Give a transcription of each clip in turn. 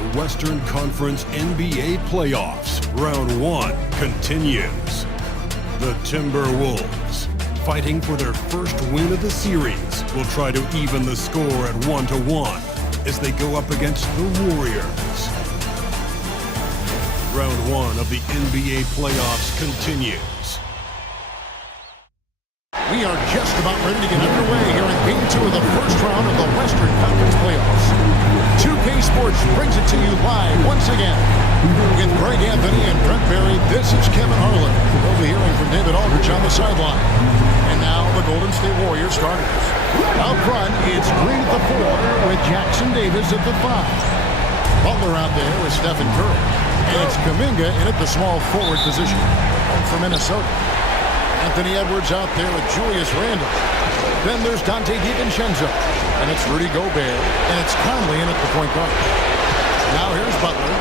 the Western Conference NBA playoffs. Round 1 continues. The Timberwolves, fighting for their first win of the series, will try to even the score at 1-1 as they go up against the Warriors. Round 1 of the NBA playoffs continues. We are just about ready to get underway here in Game 2 of the first round of the Western Conference playoffs. 2K Sports brings it to you live once again. With Greg Anthony and Brent Berry, this is Kevin Harlan. We'll be hearing from David Aldridge on the sideline. And now the Golden State Warriors starters. Out front, it's Green at the 4 with Jackson Davis at the 5. Butler out there with Stephen Curry. And it's Kuminga in at the small forward position. And for Minnesota, Anthony Edwards out there with Julius Randle. Then there's Dante DiVincenzo. And it's Rudy Gobert. And it's Conley in at the point guard. Now here's Butler.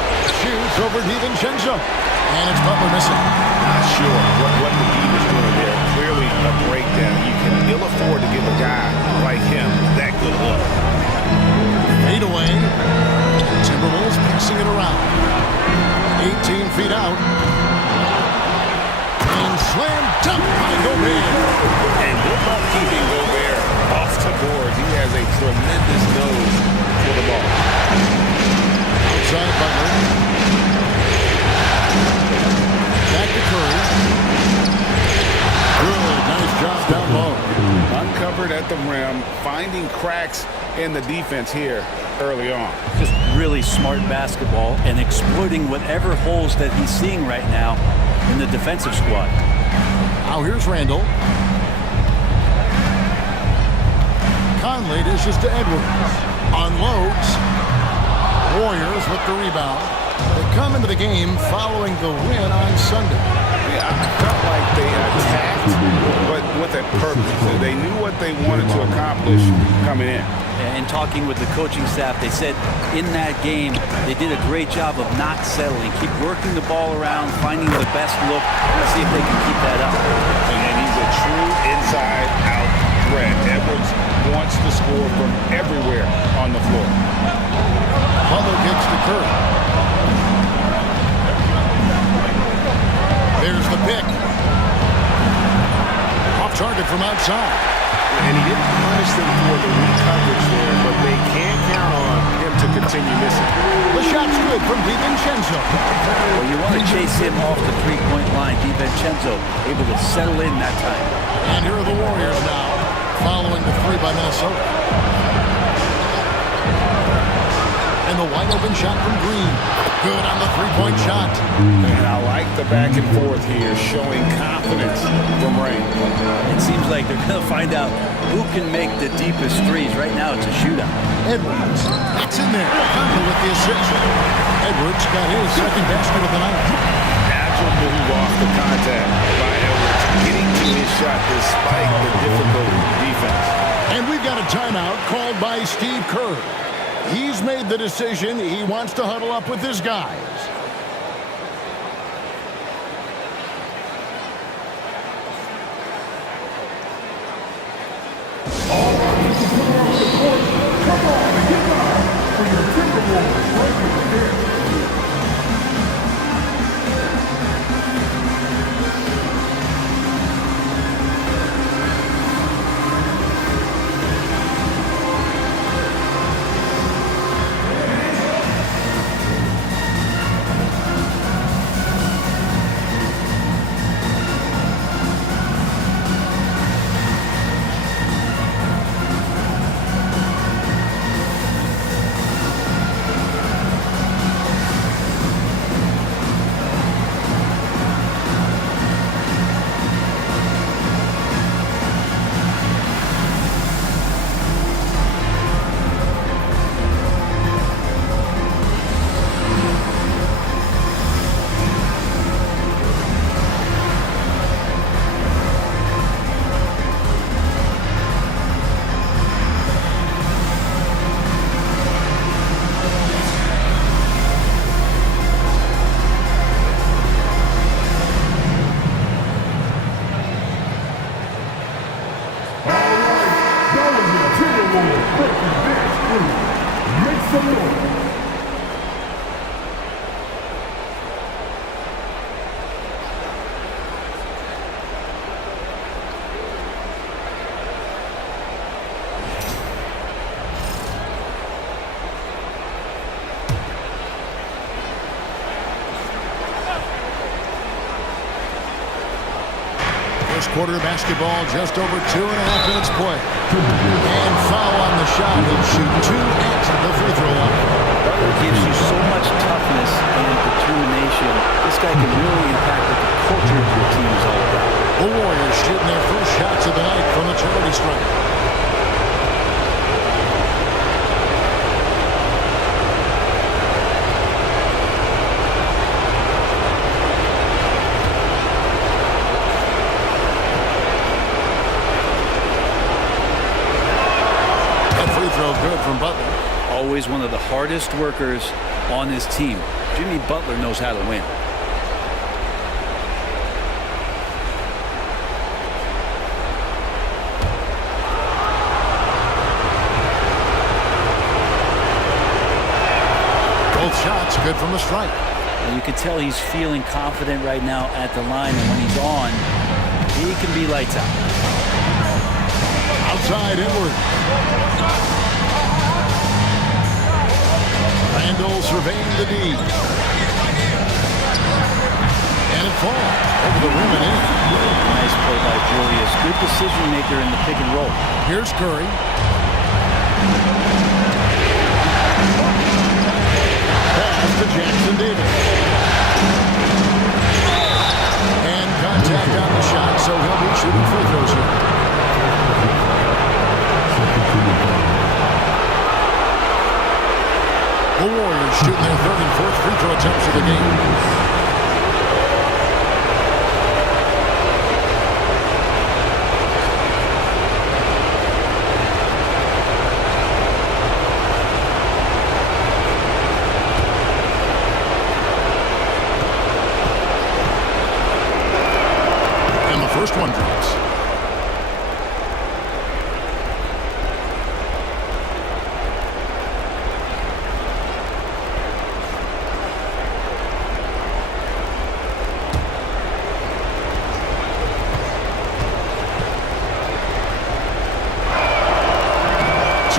Shoots over DiVincenzo. And it's Butler missing. Not sure what the team is doing there. Clearly a breakdown. You can ill afford to give a guy like him that good look. Fade away. Timberwolves passing it around. 18 feet out. Slam dunk by Gobert. And good luck keeping Gobert off the board. He has a tremendous nose for the ball. Outside Butler. Back to Curry. Good, nice job down low. Uncovered at the rim, finding cracks in the defense here early on. Just really smart basketball and exploiting whatever holes that he's seeing right now in the defensive squad. Now here's Randall. Conley dishes to Edwards. Unloads. Warriors with the rebound. They come into the game following the win on Sunday. Yeah, I felt like they attacked, but with a purpose. They knew what they wanted to accomplish coming in. And talking with the coaching staff, they said in that game they did a great job of not settling. Keep working the ball around, finding the best look. Let's see if they can keep that up. And he's a true inside-out threat. Edwards wants to score from everywhere on the floor. Butler gets to Curry. There's the pick. Off target from outside. And he didn't punish them for the weak coverage there, but they can't count on him to continue missing. The shot's good from DiVincenzo. Well, you want to chase him off the three-point line. DiVincenzo able to settle in that time. And here are the Warriors now, following the 3 by Minnesota. And the wide-open shot from Green. Good on the three-point shot. And I like the back and forth here, showing confidence from Ray. It seems like they're going to find out who can make the deepest threes. Right now, it's a shootout. Edwards. That's in there. Conley with the assist. Edwards got his second basket of the night. Agile move off the contact by Edwards, getting to his shot despite the difficult defense. And we've got a timeout called by Steve Kerr. He's made the decision. He wants to huddle up with his guys. All right, this is coming off the court. Come on and get down for your Timberwolves right here. First quarter basketball, just over 2.5 minutes play. And foul on the shot. He'll shoot 2 at the free throw line. Butler gives you so much toughness and determination. This guy can really impact what the culture of your team is all about. The Warriors shooting their first shots of the night from the charity stripe. Good from Butler. Always one of the hardest workers on this team. Jimmy Butler knows how to win. Both shots good from the stripe. And you can tell he's feeling confident right now at the line, and when he's on, he can be lights out. Outside Edwards. Randall surveying the D. And it falls over the rim and in. Nice play by Julius. Good decision maker in the pick and roll. Here's Curry. Pass to Jackson Davis. And contact on the shot, so he'll be shooting free throws here. The Warriors shooting their third and fourth free throw attempts of the game. And the first one drops.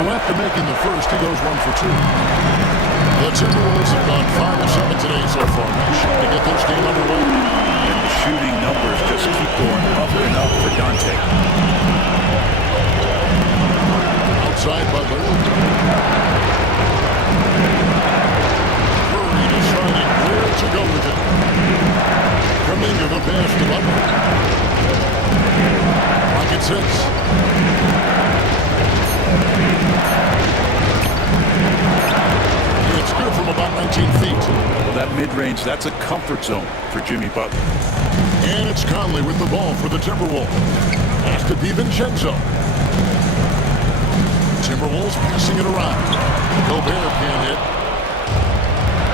So after making the first, he goes 1 for 2. The Timberwolves have gone 5 of 7 today so far. Nice shot to get this game underway. And the shooting numbers just keep going up and up for Dante. Outside Butler. Curry deciding where to go with it. Kuminga the pass to Butler. Rocket 6. It's good from about 19 feet. Well, that mid-range, that's a comfort zone for Jimmy Butler. And it's Conley with the ball for the Timberwolves. Pass to DiVincenzo. Timberwolves passing it around. Gobert can't hit.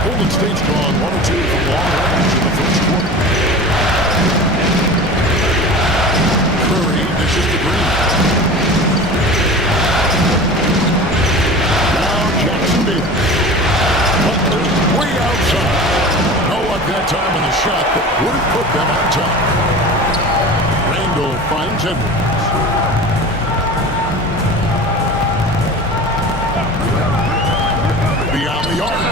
Golden State's gone 1 or 2 from long range in the first quarter. Curry dishes to Green. Now Jackson Davis. Butler way outside. No luck that time on the shot, but would put them on top. Randall finds Edwards. Beyond the arc.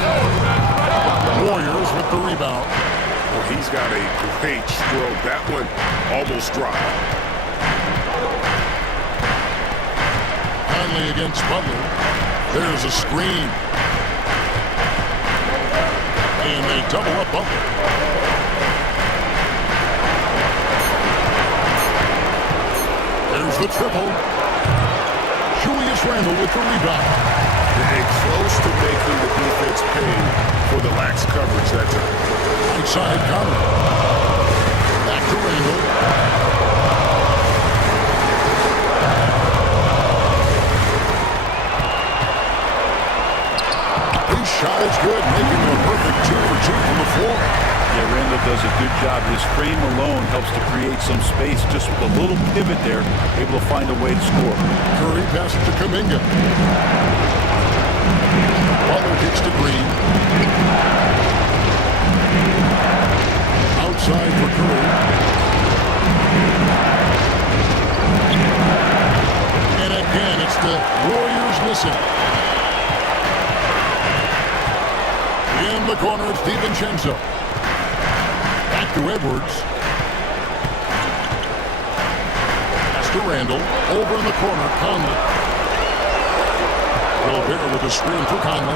Warriors with the rebound. Well, he's got a great stroke. That one almost dropped. Conley against Butler. There's a screen. And they double up Butler. There's the triple. Julius Randle with the rebound. They're close to making the defense pay for the lax coverage that time. Right side Conley. Back to Randle. His shot is good, making it a perfect 2 for 2 from the floor. Yeah, Randall does a good job. His frame alone helps to create some space. Just with a little pivot there, able to find a way to score. Curry passes to Kuminga. Butler kicks to Green. Outside for Curry. And again, it's the Warriors missing. In the corner, it's DiVincenzo. Back to Edwards. to Randall. Over in the corner, Conley. Gobert with a screen for Conley.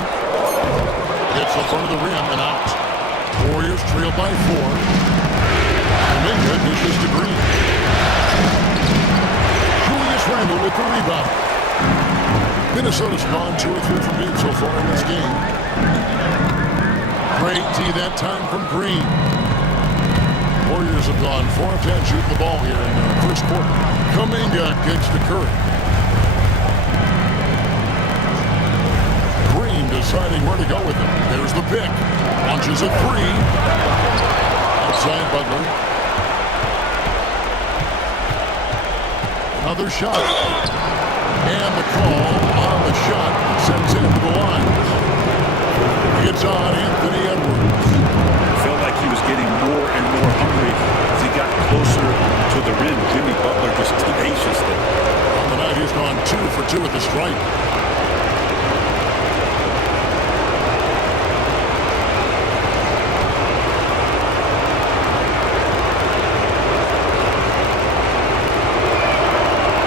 Gets in front of the rim and out. Warriors trail by 4. Kuminga dishes to Green. Julius Randle with the rebound. Minnesota's gone 2 or 3 from deep so far in this game. Great D that time from Green. Warriors have gone 4 of 10 shooting the ball here in the first quarter. Kuminga gets to Curry. Green deciding where to go with it. There's the pick. Launches a 3. Outside Butler. Another shot. And the call on the shot sends him to the line. It's on Anthony Edwards. Felt like he was getting more and more hungry as he got closer to the rim. Jimmy Butler just tenacious there. On the night, he's gone 2 for 2 at the stripe.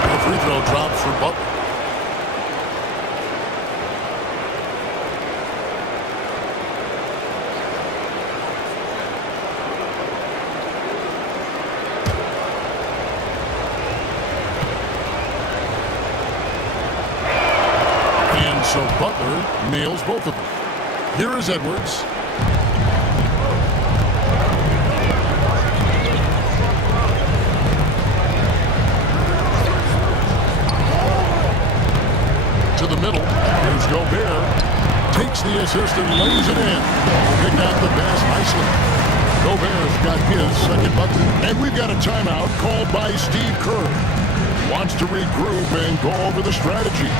The free throw drops for Butler. So Butler nails both of them. Here is Edwards. To the middle. Here's Gobert. Takes the assist and lays it in. Picked out the pass nicely. Gobert's got his second bucket. And we've got a timeout called by Steve Kerr. Wants to regroup and go over the strategy.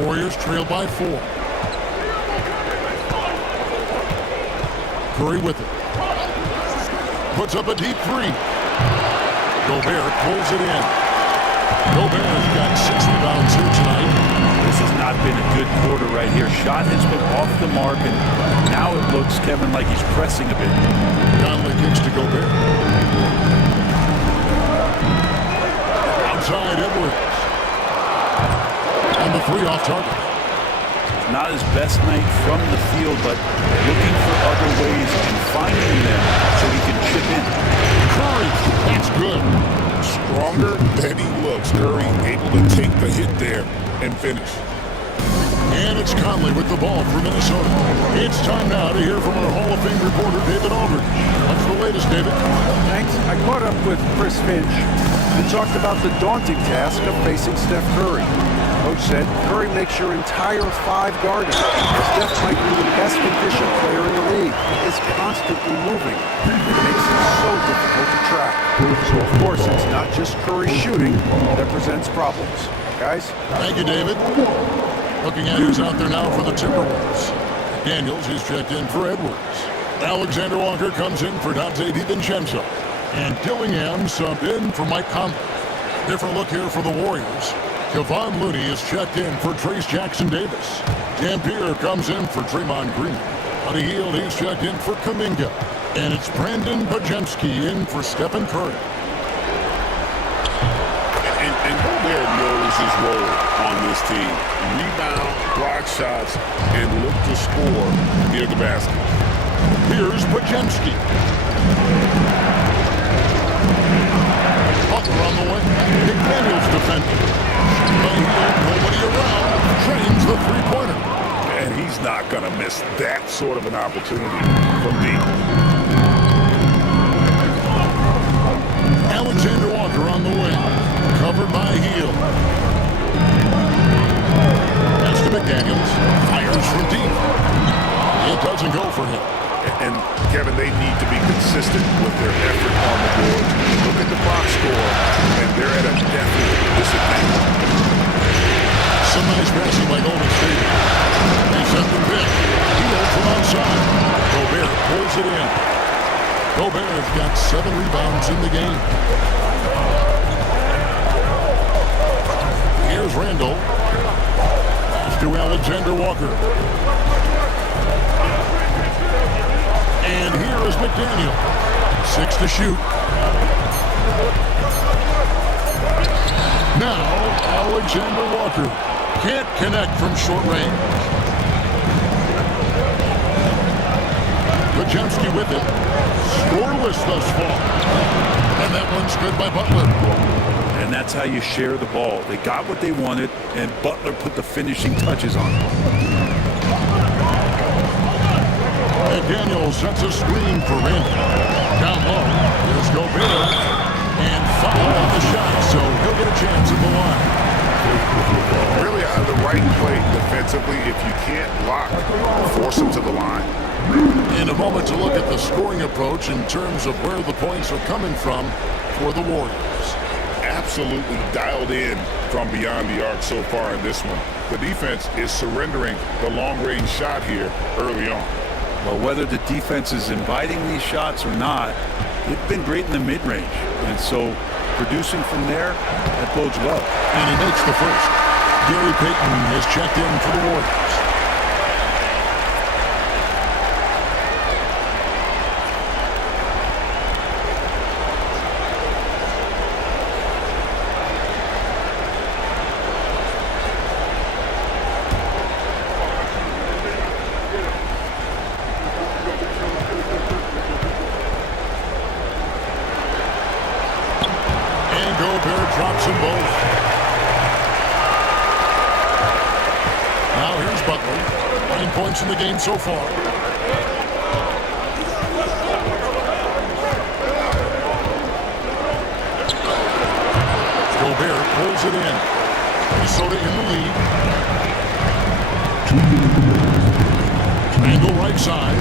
Warriors trail by 4. Curry with it. Puts up a deep 3. Gobert pulls it in. Gobert's got 6 rebounds here tonight. This has not been a good quarter right here. Shot has been off the mark, and now it looks, Kevin, like he's pressing a bit. Conley kicks to Gobert. Outside Edwards. And the 3 off target. Not his best night from the field, but looking for other ways and finding them so he can chip in. Curry, that's good. Stronger than he looks. Curry able to take the hit there and finish. And it's Conley with the ball for Minnesota. It's time now to hear from our Hall of Fame reporter, David Aldridge. What's the latest, David? Thanks. I caught up with Chris Finch. He talked about the daunting task of facing Steph Curry. Coach said Curry makes your entire 5 guard. Steph might be the best conditioned player in the league. He is constantly moving. It makes him so difficult to track. So, of course, it's not just Curry shooting that presents problems. Guys? Thank you, David. Looking at who's out there now for the Timberwolves. McDaniels is checked in for Edwards. Alexander Walker comes in for Dante DiVincenzo. And Dillingham subbed in for Mike Conley. Different look here for the Warriors. Kevon Looney is checked in for Trace Jackson-Davis. Dampier comes in for Draymond Green. On the heel, he's checked in for Kuminga. And it's Brandon Bajemski in for Stephen Curry. And Gobert knows his role on this team. Rebound, block shots, and look to score near the basket. Here's Bajemski. Butler on the way. McDaniels defending. Nobody around. Trains the three-pointer. And he's not going to miss that sort of an opportunity from deep. Alexander Walker on the wing. Covered by Heel. Pass to McDaniels. Fires from deep. It doesn't go for him. And Kevin, they need to be consistent with their effort on the board. Look at the box score, and they're at a definite disadvantage. Some nice passing by Golden State. They set the pick. Heel from outside. Gobert pulls it in. Gobert has got 7 rebounds in the game. Here's Randall. Pass to Alexander Walker. And here is McDaniel. 6 to shoot. Now, Alexander Walker can't connect from short range. Bajemski with it. Scoreless thus far. And that one's good by Butler. And that's how you share the ball. They got what they wanted, and Butler put the finishing touches on it. McDaniel sets a screen for Randall. Down low, here's Gobert. And foul on the shot, so he'll get a chance at the line. Really the right play defensively. If you can't block, force them to the line. In a moment to look at the scoring approach in terms of where the points are coming from for the Warriors. Absolutely dialed in from beyond the arc so far in this one. The defense is surrendering the long-range shot here early on. Well, whether the defense is inviting these shots or not, they've been great in the mid-range. And so producing from there, that bodes well. And he makes the first. Gary Payton has checked in for the Warriors. Gobert drops them both. Now here's Butler. 9 points in the game so far. Gobert pulls it in. Minnesota in the lead. Angle right side.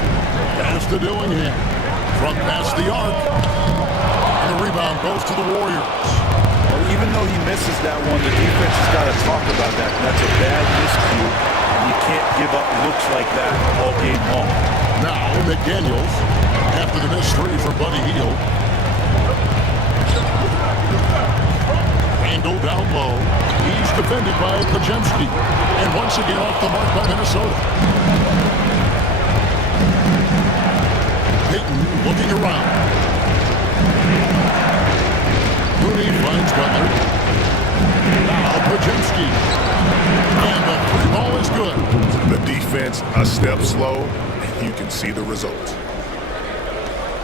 Pass to Dillingham. From past the arc. And the rebound goes to the Warriors. Well, even though he misses that one, the defense has got to talk about that. That's a bad miscue, and you can't give up looks like that all game long. Now McDaniels, after the missed three from Buddy Hield. Randall down low. He's defended by Bajemski. And once again off the mark by Minnesota. Payton looking around. Looney finds Butler. Now Bajemski. And the three ball is good. The defense a step slow, and you can see the result.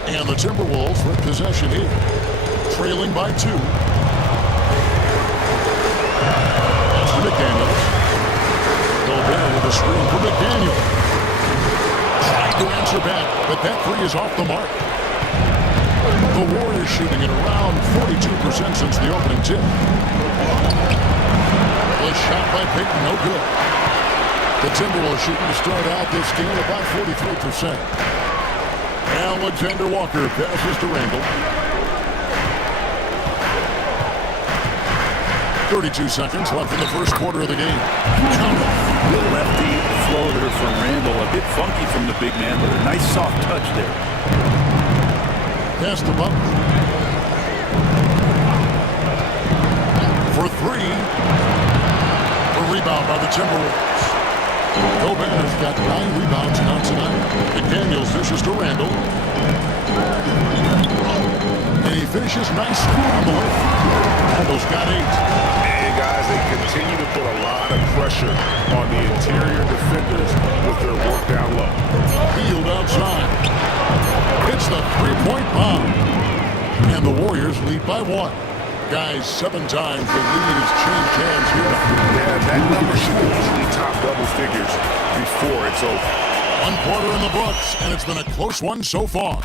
And the Timberwolves with possession here. Trailing by 2. That's to McDaniels. Gobert with a screen for McDaniels. Trying to answer back, but that three is off the mark. The Warriors shooting at around 42% since the opening tip. The shot by Payton, no good. The Timberwolves shooting to start out this game about 43%. Alexander Walker passes to Randall. 32 seconds left in the first quarter of the game. The lefty floater from Randall. A bit funky from the big man, but a nice soft touch there. Pass the Butler. For three. A rebound by the Timberwolves. Gobert's got 9 rebounds now tonight. McDaniels dishes to Randall. And he finishes nice score on the way. Randall's got 8. And guys, they continue to put a lot of pressure on the interior defenders with their work down low. Field outside. It's the three-point bomb. And the Warriors lead by 1. Guys, 7 times the lead has changed hands here. Yeah, that number should easily top double figures before it's over. 1 quarter in the books, and it's been a close one so far.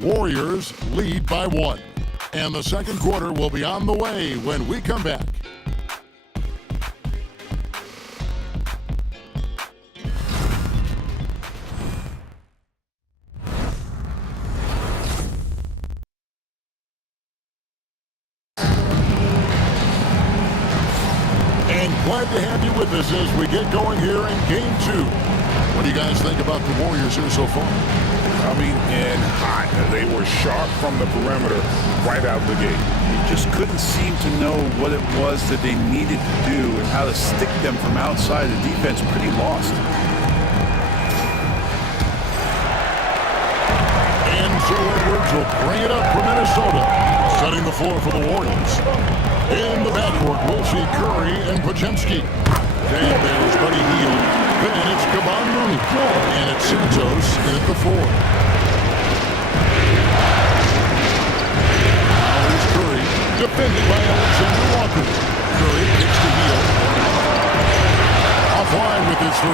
Warriors lead by 1. And the second quarter will be on the way when we come back. Glad to have you with us as we get going here in Game 2. What do you guys think about the Warriors here so far? Coming in hot. They were sharp from the perimeter right out the gate. You just couldn't seem to know what it was that they needed to do and how to stick them from outside. The defense pretty lost. And so Edwards will bring it up for Minnesota, setting the floor for the Warriors. In the backcourt, we'll see Curry and Podziemski. Then there's Buddy Hield. Then it's Kevon Looney. And it's Santos in at the 4. Now here's Curry, defended by Alexander Walker. Curry kicks to Hield. Offline with his 3.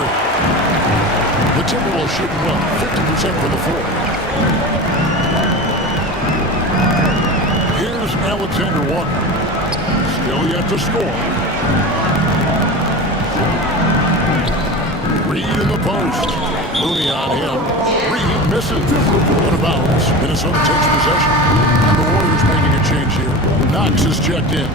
The Timberwolves shooting well, 50% for the 4. Here's Alexander Walker. Still yet to score. Reed in the post. Looney on him. Reed misses. Out of bounds. Minnesota takes possession. And the Warriors making a change here. Knox is checked in.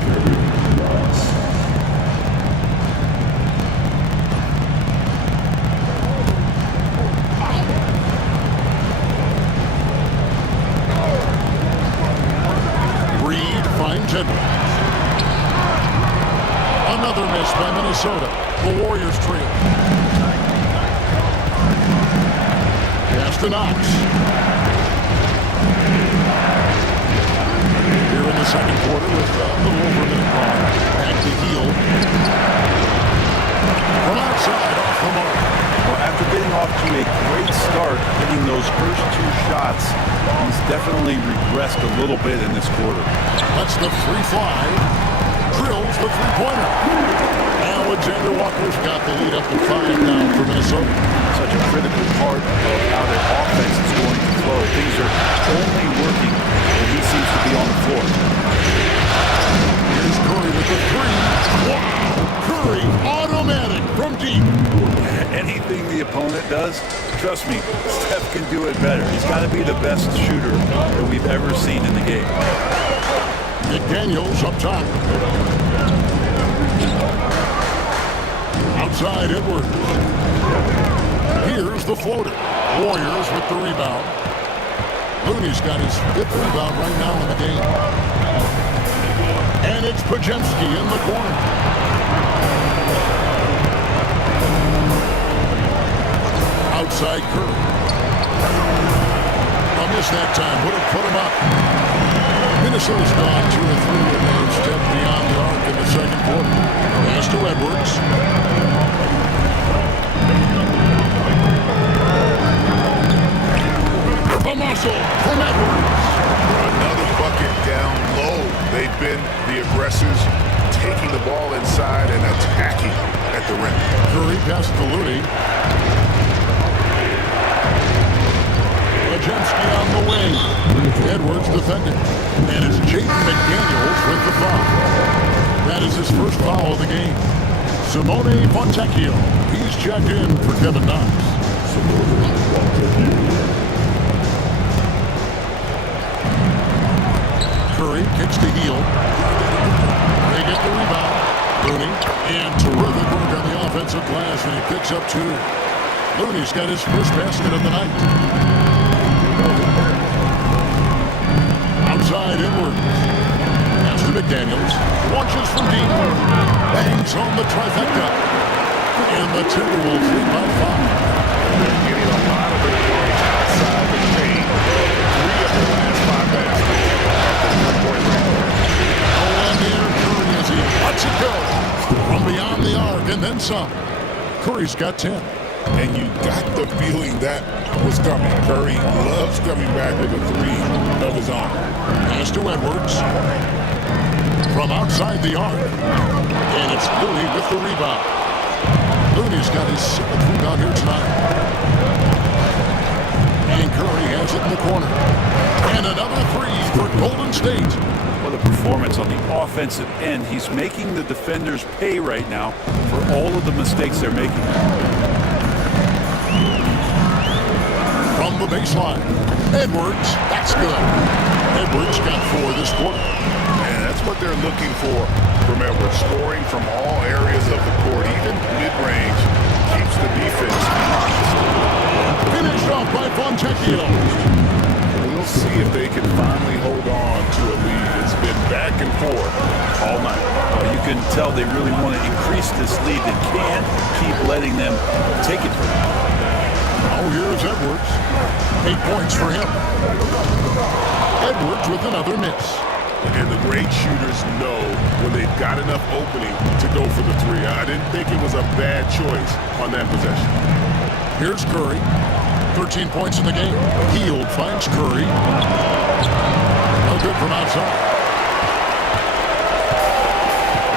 Reed finds Edwards. Another miss by Minnesota. The Warriors trail. Pass to Knox. Here in the second quarter with a little over a minute gone. Back to Hield. From outside, off the mark. Well, after getting off to a great start, hitting those first 2 shots, he's definitely regressed a little bit in this quarter. That's the free fly. Drills the three-pointer. Alexander Walker's got the lead up to 5 now for Minnesota. Such a critical part of how their offense is going to flow. Things are only working when he seems to be on the floor. Here's Curry with the 3. Wow! Curry, automatic from deep. Anything the opponent does, trust me, Steph can do it better. He's got to be the best shooter that we've ever seen in the game. McDaniels up top. Outside Edwards. Here's the floater. Warriors with the rebound. Looney's got his 5th rebound right now in the game. And it's Podziemski in the corner. Outside Curry. I missed that time. Would have put him up. Minnesota's gone 2 or 3 when they've stepped beyond the arc in the second quarter. Pass to Edwards. A muscle from Edwards. Another bucket down low. They've been the aggressors, taking the ball inside and attacking at the rim. Curry passes to Looney. Podziemski on the wing. Edwards defending. And it's Jaden McDaniels with the foul. That is his first foul of the game. Simone Fontecchio. He's checked in for Kevin Knox. Curry kicks to Hield. They get the rebound. Looney. And terrific work on the offensive glass, and he picks up 2. Looney's got his first basket of the night. Outside Edwards. Pass to McDaniels. Launches from deep. Bangs on the trifecta. And the Timberwolves lead by 5. They're getting a lot of their points outside the paint. 3 of the last 5 baskets at the 3-point range. Oh, and there Curry as he lets it go. From beyond the arc and then some. Curry's got 10. And you got the feeling that was coming. Curry loves coming back with a 3 of his own. Pass to Edwards. From outside the arc. And it's Looney with the rebound. Looney's got his 7th rebound here tonight. And Curry has it in the corner. And another 3 for Golden State. What a performance on the offensive end. He's making the defenders pay right now for all of the mistakes they're making. From the baseline. Edwards. That's good. Edwards got 4 this quarter. And that's what they're looking for from Edwards. Scoring from all areas of the court, even mid-range, keeps the defense honest. Finished off by Fontecchio. We'll see if they can finally hold on to a lead. It's been back and forth all night. You can tell they really want to increase this lead. They can't keep letting them take it from them. Oh, here's Edwards. 8 points for him. Edwards with another miss. And the great shooters know when they've got enough opening to go for the 3. I didn't think it was a bad choice on that possession. Here's Curry. 13 points in the game. Hield finds Curry. No good from outside.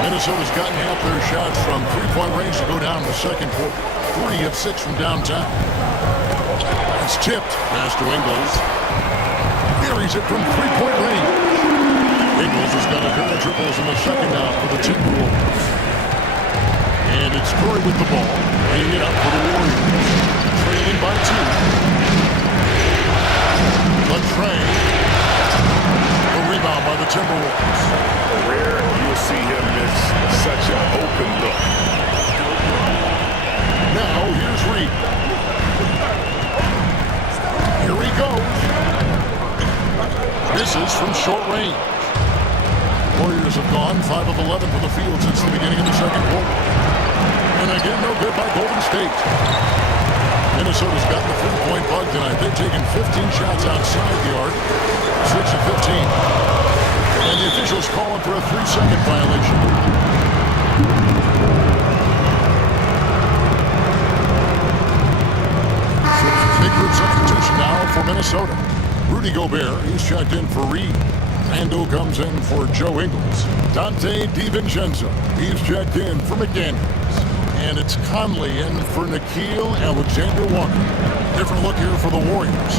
Minnesota's gotten half their shots from 3-point range to go down in the second quarter. 3 of 6 from downtown. It's tipped. Pass to Ingles. Carries it from 3-point range. Ingles has got a pair of triples in the second half for the Timberwolves. And it's Curry with the ball. Laying it up for the Warriors. Trailing by 2. Latrey. A rebound by the Timberwolves. Rare you'll see him miss such an open look. Now here's Reed. Here he goes. Misses from short range. Warriors have gone 5 of 11 from the field since the beginning of the second quarter. And again, no good by Golden State. Minnesota's got the 3-point bug tonight. They've taken 15 shots outside the arc. 6 of 15. And the officials calling for a 3-second violation. Big group substitution now for Minnesota. Rudy Gobert, he's checked in for Reed. Randall comes in for Joe Ingles. Dante DiVincenzo, he's checked in for McDaniels. And it's Conley in for Nickeil Alexander-Walker. Different look here for the Warriors.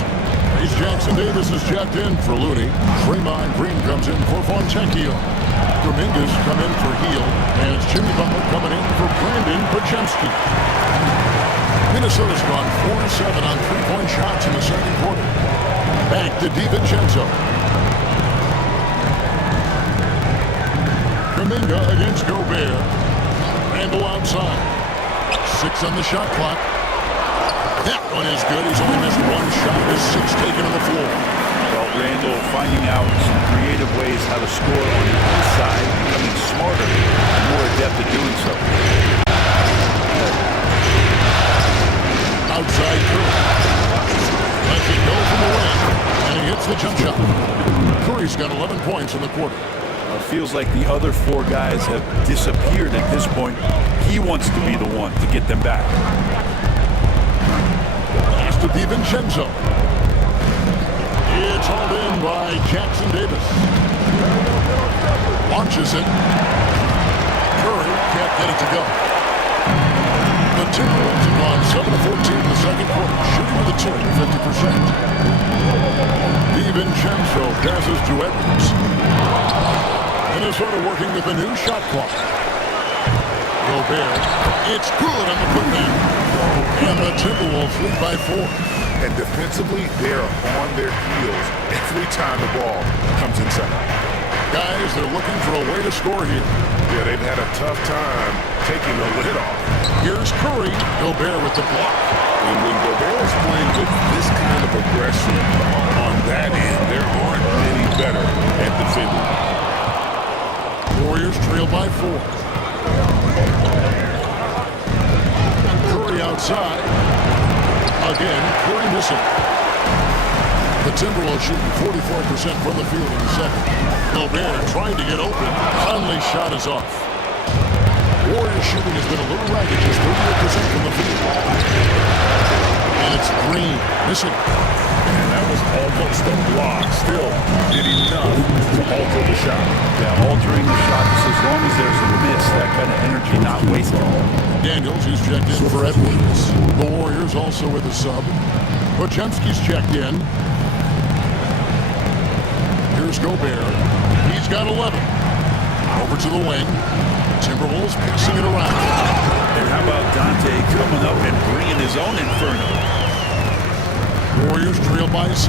Reese Jackson-Davis is checked in for Looney. Draymond Green comes in for Fontecchio. Dominguez come in for Hield. And it's Jimmy Butler coming in for Brandon Podziemski. Minnesota's gone 4-7 on 3-point shots in the second quarter. Back to DiVincenzo. Kuminga against Gobert. Randall outside. 6 on the shot clock. That one is good. He's only missed 1 shot. His 6 taken on the floor. Well, Randall finding out some creative ways how to score on the inside, becoming smarter and more adept at doing so. Outside Curry. Lets it go from the wing. And he hits the jump shot. Curry's got 11 points in the quarter. It feels like the other 4 guys have disappeared at this point. He wants to be the one to get them back. Pass to DiVincenzo. It's hauled in by Jackson-Davis. Launches it. Curry can't get it to go. The Timberwolves have gone 7 of 14 in the second quarter. Shooting with a 50%. DiVincenzo passes to Edwards. Minnesota working with a new shot clock. Gobert. It's good on the putback. And the Timberwolves lead by 4. And defensively, they're on their heels every time the ball comes inside. Guys, they're looking for a way to score here. Yeah, they've had a tough time taking the lid off. Here's Curry. Gobert with the block. And when Gobert is playing with this kind of aggression on that end, there aren't many better at defending. Warriors trail by 4. Curry outside. Again, Curry missing. The Timberwolves shooting 44% from the field in the second. Gobert trying to get open. Conley's shot is off. Warriors shooting has been a little ragged, just 38% from the field. And it's Green missing. And that was almost a block. Still did enough to alter the shot. Yeah, altering the shot just as long as there's a miss, that kind of energy not wasted. Daniels, who's checked in for Edwards. The Warriors also with a sub. Podziemski's checked in. Here's Gobert. He's got 11. Over to the wing. Timberwolves passing it around. And how about Dante coming up and bringing his own inferno? Warriors trail by 6.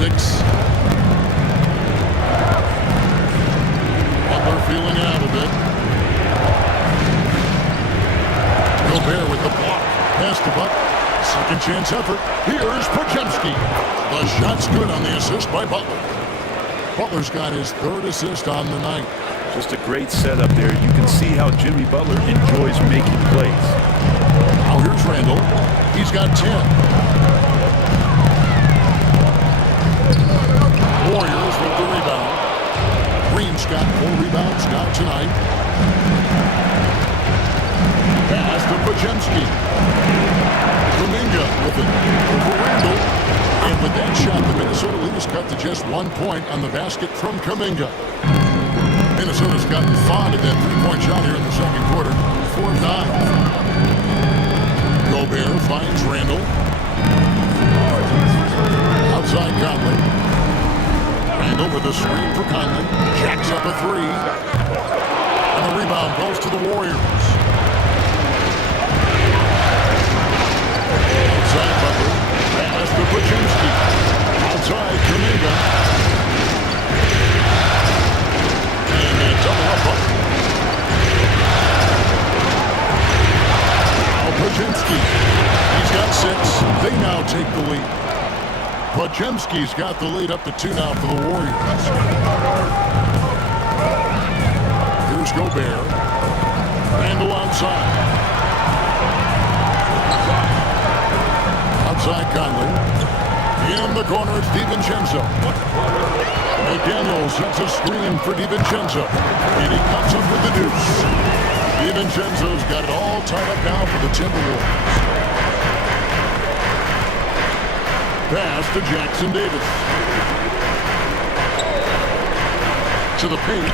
Butler feeling it out a bit. Gobert with the block. Pass to Butler. Second chance effort. Here's Podziemski. The shot's good on the assist by Butler. Butler's got his 3rd assist on the night. Just a great setup there. You can see how Jimmy Butler enjoys making plays. Now here's Randall. He's got 10. Warriors with the rebound. Green's got 4 rebounds now tonight. Pass to Podziemski. Kuminga with it over Randall. And with that shot, the Minnesota lead is cut to just 1 point on the basket from Kuminga. Minnesota's gotten fond of that 3-point shot here in the second quarter. 4 of 9. Gobert finds Randall. Outside Conley. Randall with a screen for Conley. Jacks up a 3. And the rebound goes to the Warriors. Outside Butler. Pass to Podziemski. Outside Kuminga. And a double up Butler. Now Podziemski. He's got 6. They now take the lead. Podziemski's got the lead up to 2 now for the Warriors. Here's Gobert. Randall outside. Outside Conley. In the corner, it's DiVincenzo. McDaniel sets a screen for DiVincenzo. And he comes up with the deuce. DiVincenzo's got it all tied up now for the Timberwolves. Pass to Jackson Davis. To the paint.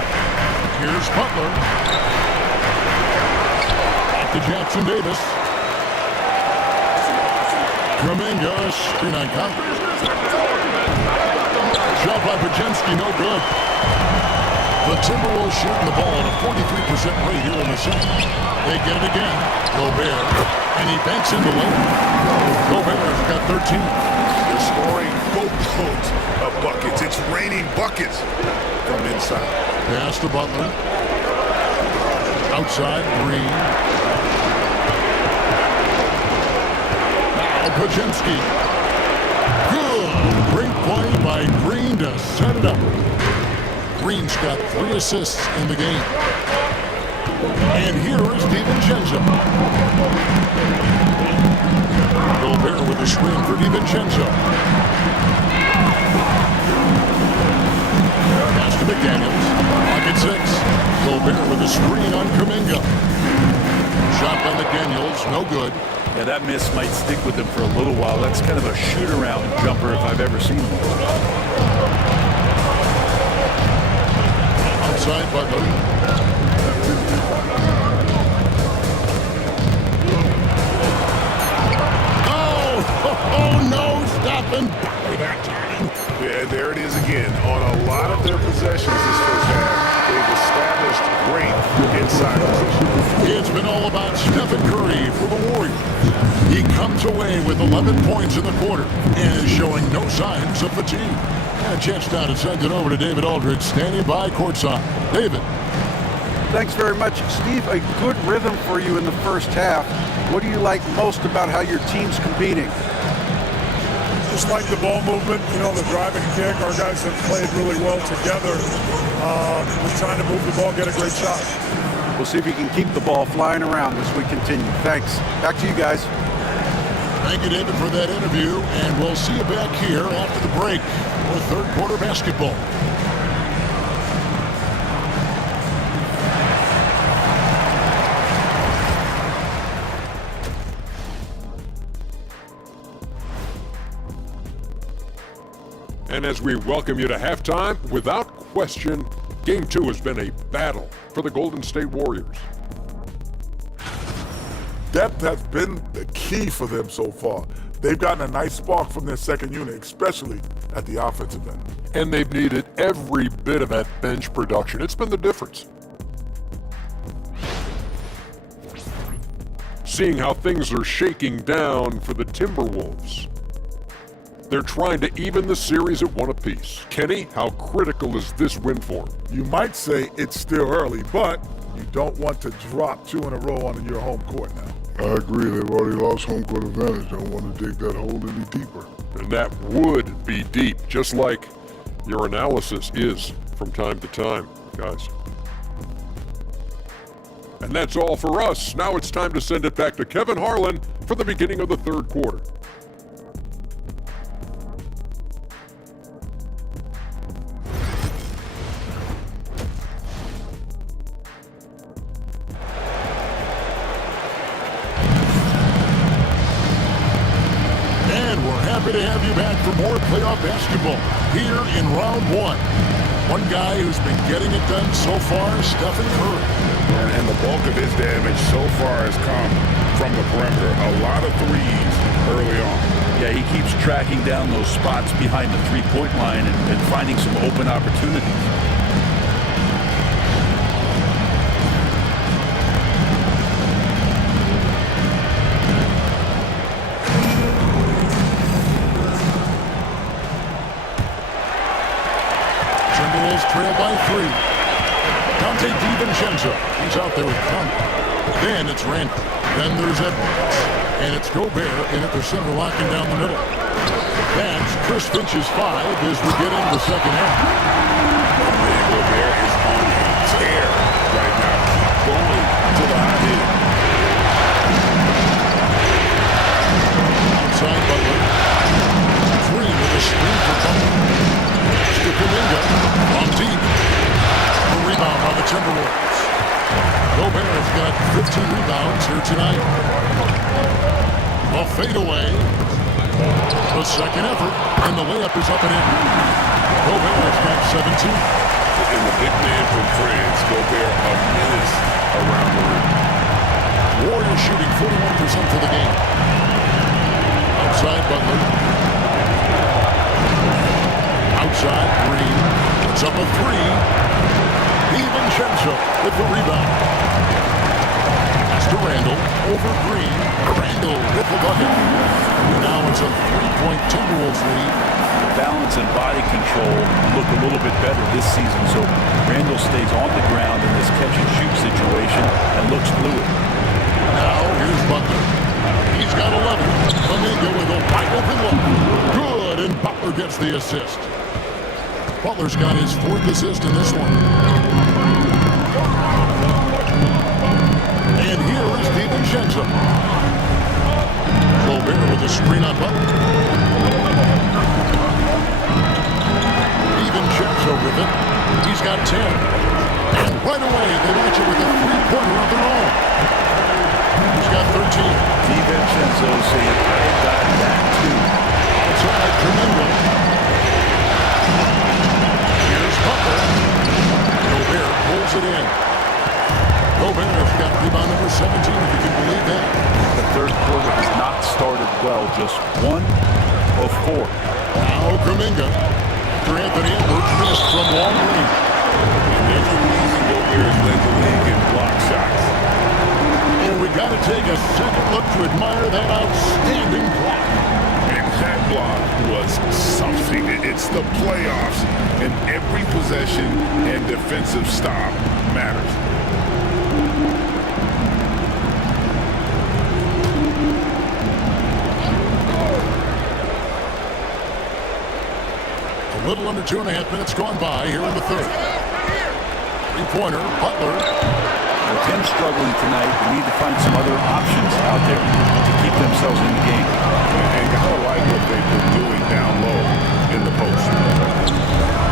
Here's Butler. Back to Jackson Davis. Kuminga, screen on Conley. Shot by Podziemski, no good. The Timberwolves shooting the ball at a 43% rate here in the second. They get it again. Gobert. And he banks in the lane. Gobert's got 13. They're scoring boatloads of buckets. It's raining buckets from inside. Pass to Butler. Outside, Green. Now Podziemski. Good. Great play by Green to set it up. Green's got 3 assists in the game. And here is DiVincenzo. Gobert with a screen for DiVincenzo. Pass to McDaniels. Pocket 6. Gobert with a screen on Kuminga. Shot by McDaniels. No good. Yeah, that miss might stick with him for a little while. That's kind of a shoot-around jumper if I've ever seen one. Outside Butler. Oh, no, stopping by that time. Yeah, there it is again. On a lot of their possessions this first half, they've established great inside position. It's been all about Stephen Curry for the Warriors. He comes away with 11 points in the quarter and is showing no signs of fatigue. And a chance now to send it over to David Aldridge, standing by courtside. David. Thanks very much, Steve. A good rhythm for you in the first half. What do you like most about how your team's competing? just like the ball movement, you know, the drive and kick. Our guys have played really well together. We're trying to move the ball, get a great shot. We'll see if he can keep the ball flying around as we continue. Thanks. Back to you guys. Thank you, David, for that interview, and we'll see you back here after the break for third quarter basketball. And as we welcome you to halftime, without question, Game 2 has been a battle for the Golden State Warriors. Depth has been the key for them so far. They've gotten a nice spark from their second unit, especially at the offensive end. And they've needed every bit of that bench production. It's been the difference. Seeing how things are shaking down for the Timberwolves. They're trying to even the series at one apiece. Kenny, how critical is this win for them? You might say it's still early, but you don't want to drop 2 in a row on your home court now. I agree. They've already lost home court advantage. I don't want to dig that hole any deeper. And that would be deep, just like your analysis is from time to time, guys. And that's all for us. Now it's time to send it back to Kevin Harlan for the beginning of the third quarter. Happy to have you back for more playoff basketball here in round 1. One guy who's been getting it done so far, Stephen Curry. And the bulk of his damage so far has come from the perimeter. A lot of threes early on. Yeah, he keeps tracking down those spots behind the three-point line and finding some open opportunities. Trail by 3. Dante DiVincenzo. He's out there with Conley. Then it's Randall. Then there's Edwards. And it's Gobert in at the center, locking down the middle. That's Chris Finch's 5 as we get into the second half. Gobert is on a tear right now. Keep going to the hot hit. Outside Butler. Green with a screen for Butler. To Kuminga on deep. A rebound by the Timberwolves. Gobert has got 15 rebounds here tonight. A fadeaway. The second effort, and the layup is up and in. Gobert has got 17. And the big man from France, Gobert, a menace around the rim. Warriors shooting 41% for the game. Outside Butler. Outside, Green. It's up a 3. DiVincenzo with the rebound. Pass to Randall. Over Green. Randall with the bucket. Now it's a 3-point Timberwolves lead. The balance and body control look a little bit better this season, so Randall stays on the ground in this catch-and-shoot situation and looks fluid. Now here's Butler. He's got 11. Kuminga with a wide open look. Good, and Butler gets the assist. Butler's got his 4th assist in this one. And here is DiVincenzo. Gobert with a screen on Butler. DiVincenzo with it. He's got 10. And right away, they match it with a 3-pointer of their own. He's got 13. DiVincenzo saying, I got that too. Outside Kuminga. Butler. Gobert pulls it in. Gobert has got rebound number 17, if you can believe that. The third quarter has not started well, just 1 of 4. Now Kuminga. After Anthony Edwards missed from long range. And there's a reason Gobert has led the league in block shots. And we got to take a second look to admire that outstanding block. And that block was something. It's the playoffs, and every possession and defensive stop matters. little under 2.5 minutes gone by here in the third. Three-pointer, Butler. Tim's struggling tonight. They need to find some other options out there to keep themselves in the game. And gotta like what they've been doing down low in the post.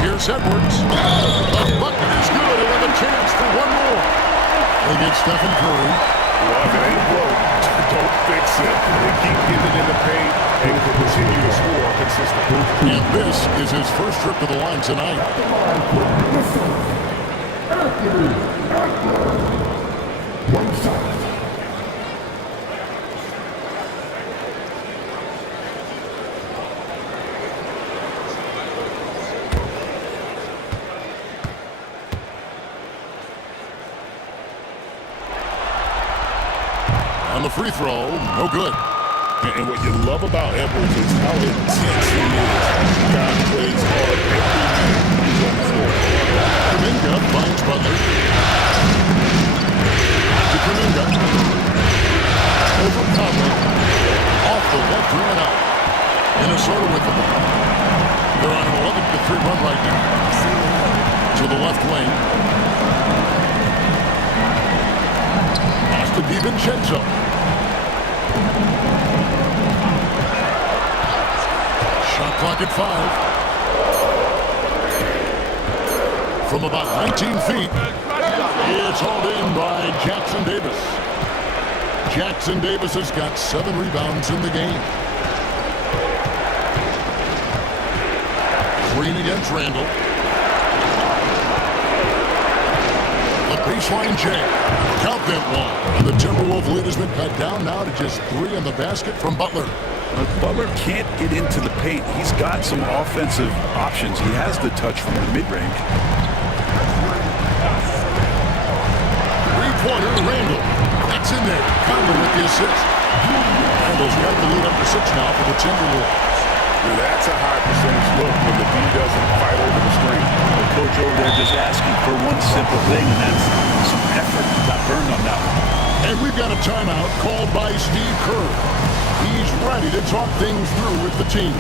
Here's Edwards. The bucket is good, and with a chance for one more. They get Stephen Curry. Well, if it ain't broke, don't fix it. They keep getting it in the paint and continue to score consistently. And this is his first trip to the line tonight. On the free throw, no good. And what you love about Edwards is how intense he is. God plays hard every minute he's on the floor. Kuminga finds Butler. To Kuminga. Over Conley. Off the left rim and out. Minnesota with the ball. They're on an 11-3 run right now. To the left wing. Pass to DiVincenzo. Shot clock at 5. From about 19 feet, it's hauled in by Jackson Davis. Jackson Davis has got 7 rebounds in the game. Green against Randall. The baseline jam. Count that one. And the Timberwolves lead has been cut down now to just 3 in the basket from Butler. Butler can't get into the paint. He's got some offensive options. He has the touch from the mid-range. Three-pointer, Randall. That's in there. Conley with the assist. Randall's got the lead up to 6 now for the Timberwolves. That's a high percentage look when the D doesn't fight over the screen. The coach over there just asking for one simple thing, and that's some effort. Got burned on that one. And we've got a timeout called by Steve Kerr. He's ready to talk things through with the team.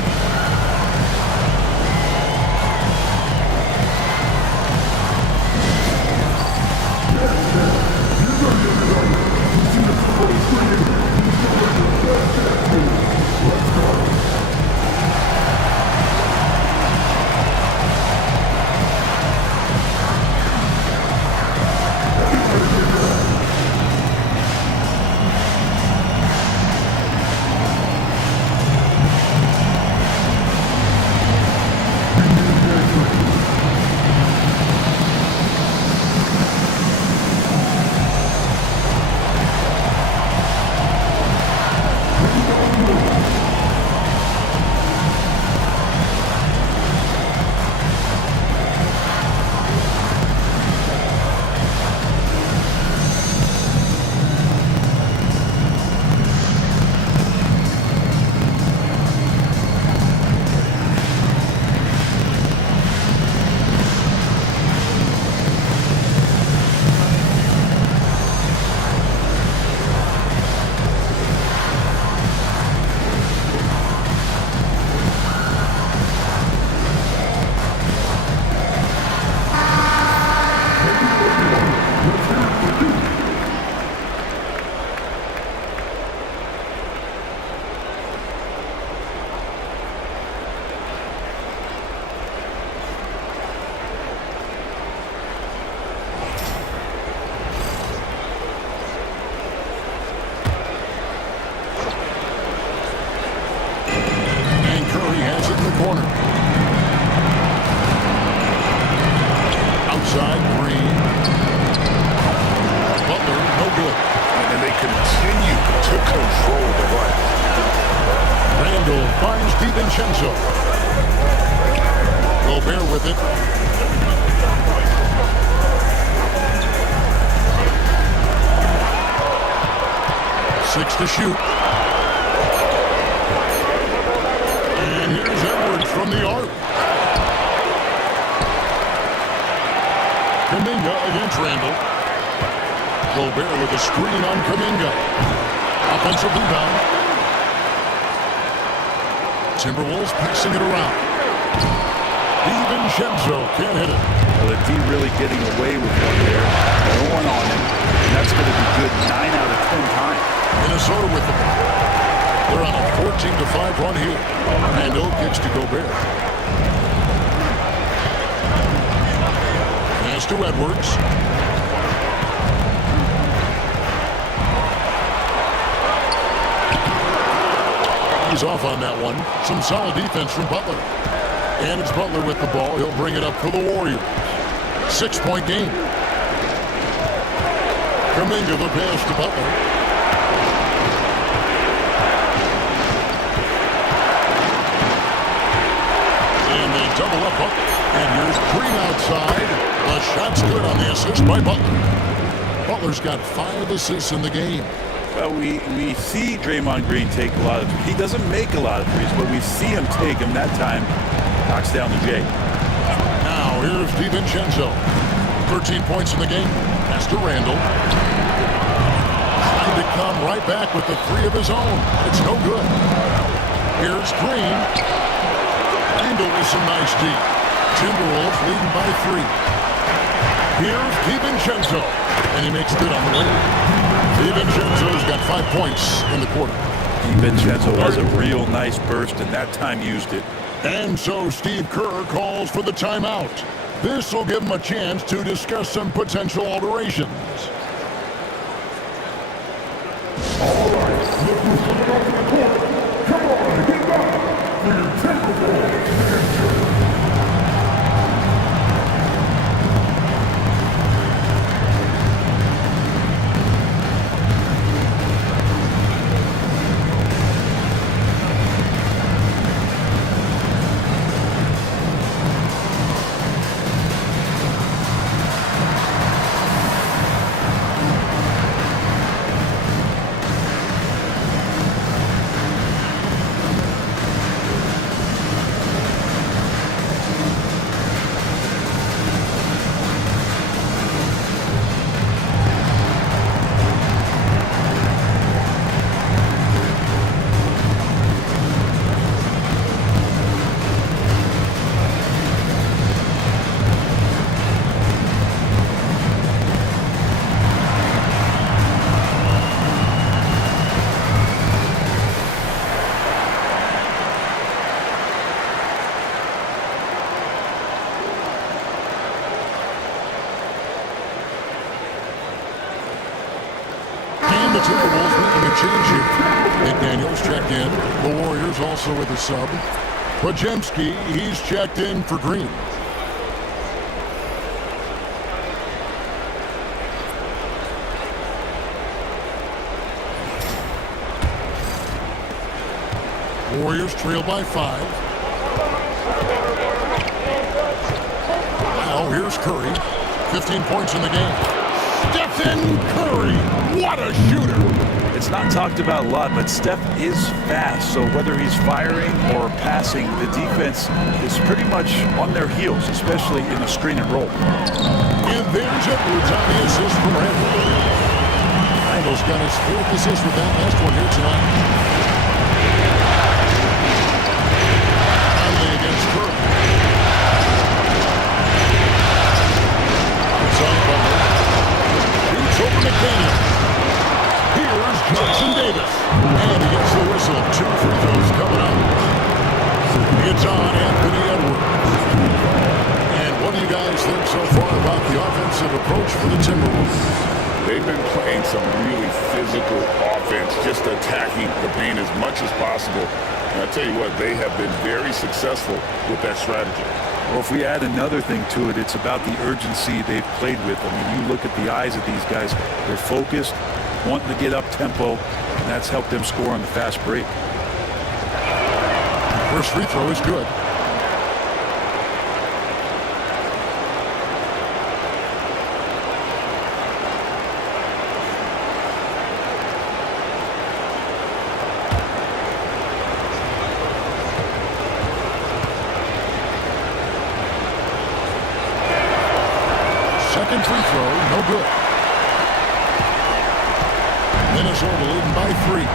corner. Outside, Green. Butler, no good. And they continue to control the run. Randall finds DiVincenzo. Gobert with it. Six to shoot. And here's Edwards from the arc. Kuminga against Randall. Gobert with a screen on Kuminga. Offensive rebound. Timberwolves passing it around. DiVincenzo can't hit it. Well, the D really getting away with one there. No one on him. And that's going to be good 9 out of 10 times. Minnesota with the ball. They're on a 14-5 run here. And no kicks to Gobert. Pass to Edwards. He's off on that one. Some solid defense from Butler. And it's Butler with the ball. He'll bring it up for the Warriors. 6-point game. Kuminga the pass to Butler. And they double up Butler. And here's Green outside. The shot's good on the assist by Butler. Butler's got 5 assists in the game. Well, we see Draymond Green take a lot of, he doesn't make a lot of threes, but we see him take them. That time, knocks down the J. Now, here's DiVincenzo. 13 points in the game. Pass to Randall. Trying to come right back with the 3 of his own. It's no good. Here's Green. Randall with some nice D. Timberwolves leading by 3. Here's DiVincenzo. And he makes good on the way. DiVincenzo's got 5 points in the quarter. DiVincenzo has a real nice burst, and that time used it. And so Steve Kerr calls for the timeout. This will give him a chance to discuss some potential alterations. All right, look who's coming off the court. Come on, get back for your Timberwolves manager. The Timberwolves making a change here. McDaniels checked in. The Warriors also with a sub. Podziemski, he's checked in for Green. Warriors trail by 5. Now here's Curry. 15 points in the game. Stephen Curry, what a shooter! It's not talked about a lot, but Steph is fast, so whether he's firing or passing, the defense is pretty much on their heels, especially in the screen and roll. And there's Edwards on the assist from Randall. Randall's got his 4th assist with that last one here tonight. Conley against Curry. Outside Butler. Over McDaniel. Here's Johnson Davis. And he gets the whistle. 2 free throws coming up. It's on Anthony Edwards. And what do you guys think so far about the offensive approach for the Timberwolves? They've been playing some really physical offense, just attacking the paint as much as possible. And I tell you what, they have been very successful with that strategy. Well, if we add another thing to it, it's about the urgency they've played with. I mean, you look at the eyes of these guys, they're focused, wanting to get up tempo, and that's helped them score on the fast break. First free throw is good. Second free throw, no good. Minnesota leading by 3.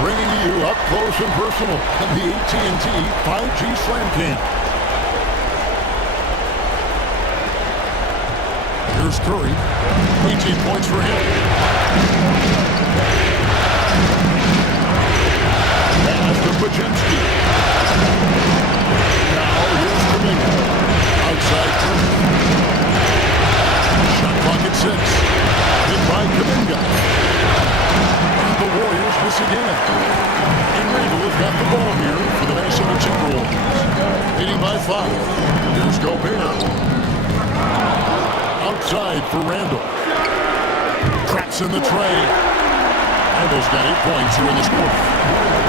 Bringing to you up close and personal on the AT&T 5G Slam Cam. Here's Curry. 18 points for him. Pass to Pajemski. Now here's Kuminga. Outside Curry. Shot clock at 6. Hit by Kuminga. And the Warriors miss again. And Randall has got the ball here for the Minnesota Timberwolves. Leading by 5. Here's Gobert. Outside for Randall. Traps in the tray. Randall's got 8 points here in this quarter.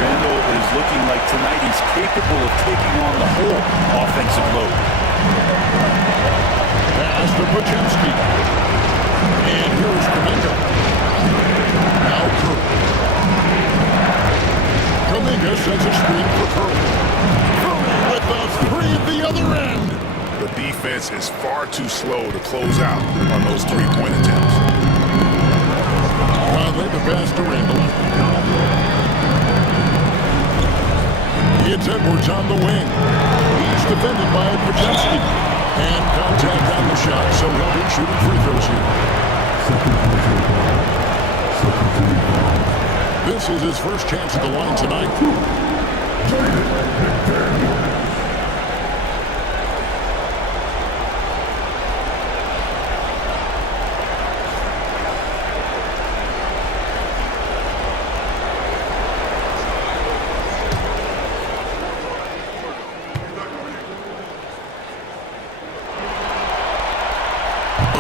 Randall is looking like tonight he's capable of taking on the whole offensive load. Pass to Pajemski. And here's Kuminga. Now Curry. Kuminga sends a screen for Curry. Curry with the three at the other end. The defense is far too slow to close out on those three-point attempts. Conley, the pass to Randall. It's Edwards on the wing. He's defended by Pajemski. And contact on the shot, so he'll be shooting free throws here. This is his first chance at the line tonight.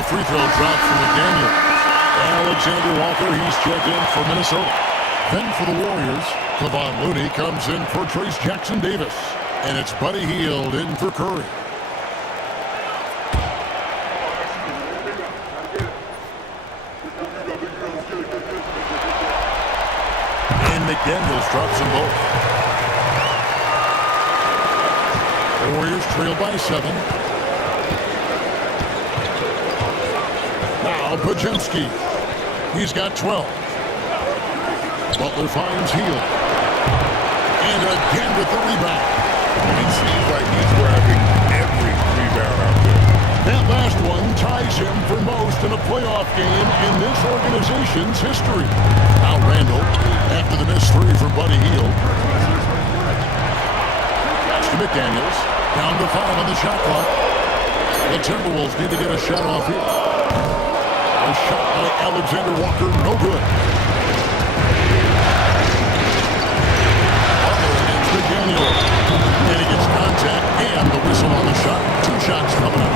Free throw drop for McDaniel. Alexander Walker, he's checked in for Minnesota. Then for the Warriors, Kevon Looney comes in for Trace Jackson-Davis. And it's Buddy Hield in for Curry. And McDaniels drops them both. The Warriors trail by 7. Now Pajemski. He's got 12. Butler finds Hield. And again with the rebound. It seems like he's grabbing every rebound out there. That last one ties him for most in a playoff game in this organization's history. Now Randall, after the missed three from Buddy Hield. Pass to McDaniels. Down to 5 on the shot clock. The Timberwolves need to get a shot off here. A shot by Alexander Walker, no good. Butler against McDaniel. And he gets contact and the whistle on the shot. 2 shots coming up.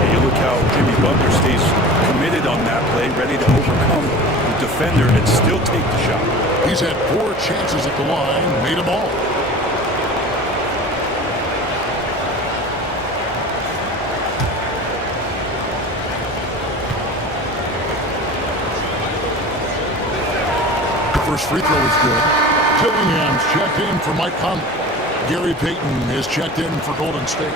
Hey, you look how Jimmy Butler stays committed on that play, ready to overcome the defender and still take the shot. He's had 4 chances at the line, made them all. First free throw is good. Tillingham's checked in for Mike Conley. Gary Payton is checked in for Golden State.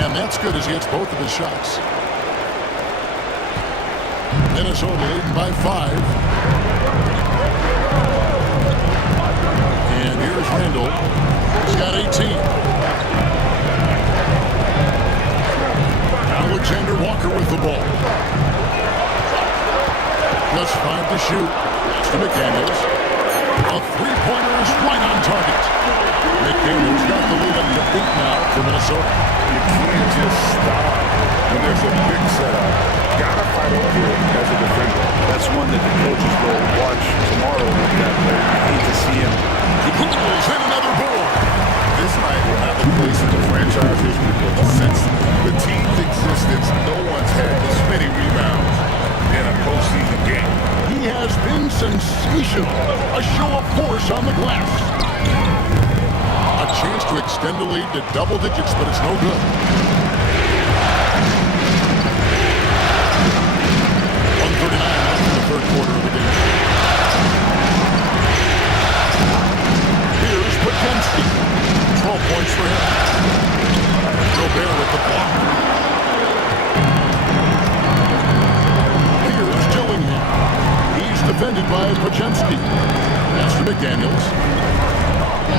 And that's good as he hits both of his shots. Minnesota leading by 5. And here's Randall. He's got 18. Alexander Walker with the ball. Plus 5 to shoot. That's to McDaniels. A three-pointer is right on target. McDaniels got the lead up to 8 now for Minnesota. You can't just stop when there's a big setup. Gotta fight up here as a defender. That's one that the coaches will watch tomorrow with that player. I hate to see him. Pulls in another board. This night will have a place in the franchise history book. Since the team's existence, no one's had this many rebounds in a postseason game. He has been sensational. A show of force on the glass. A chance to extend the lead to double digits, but it's no good. 139 left in the third quarter of the game. Here's Pajemski. by Pochemski. That's to McDaniels.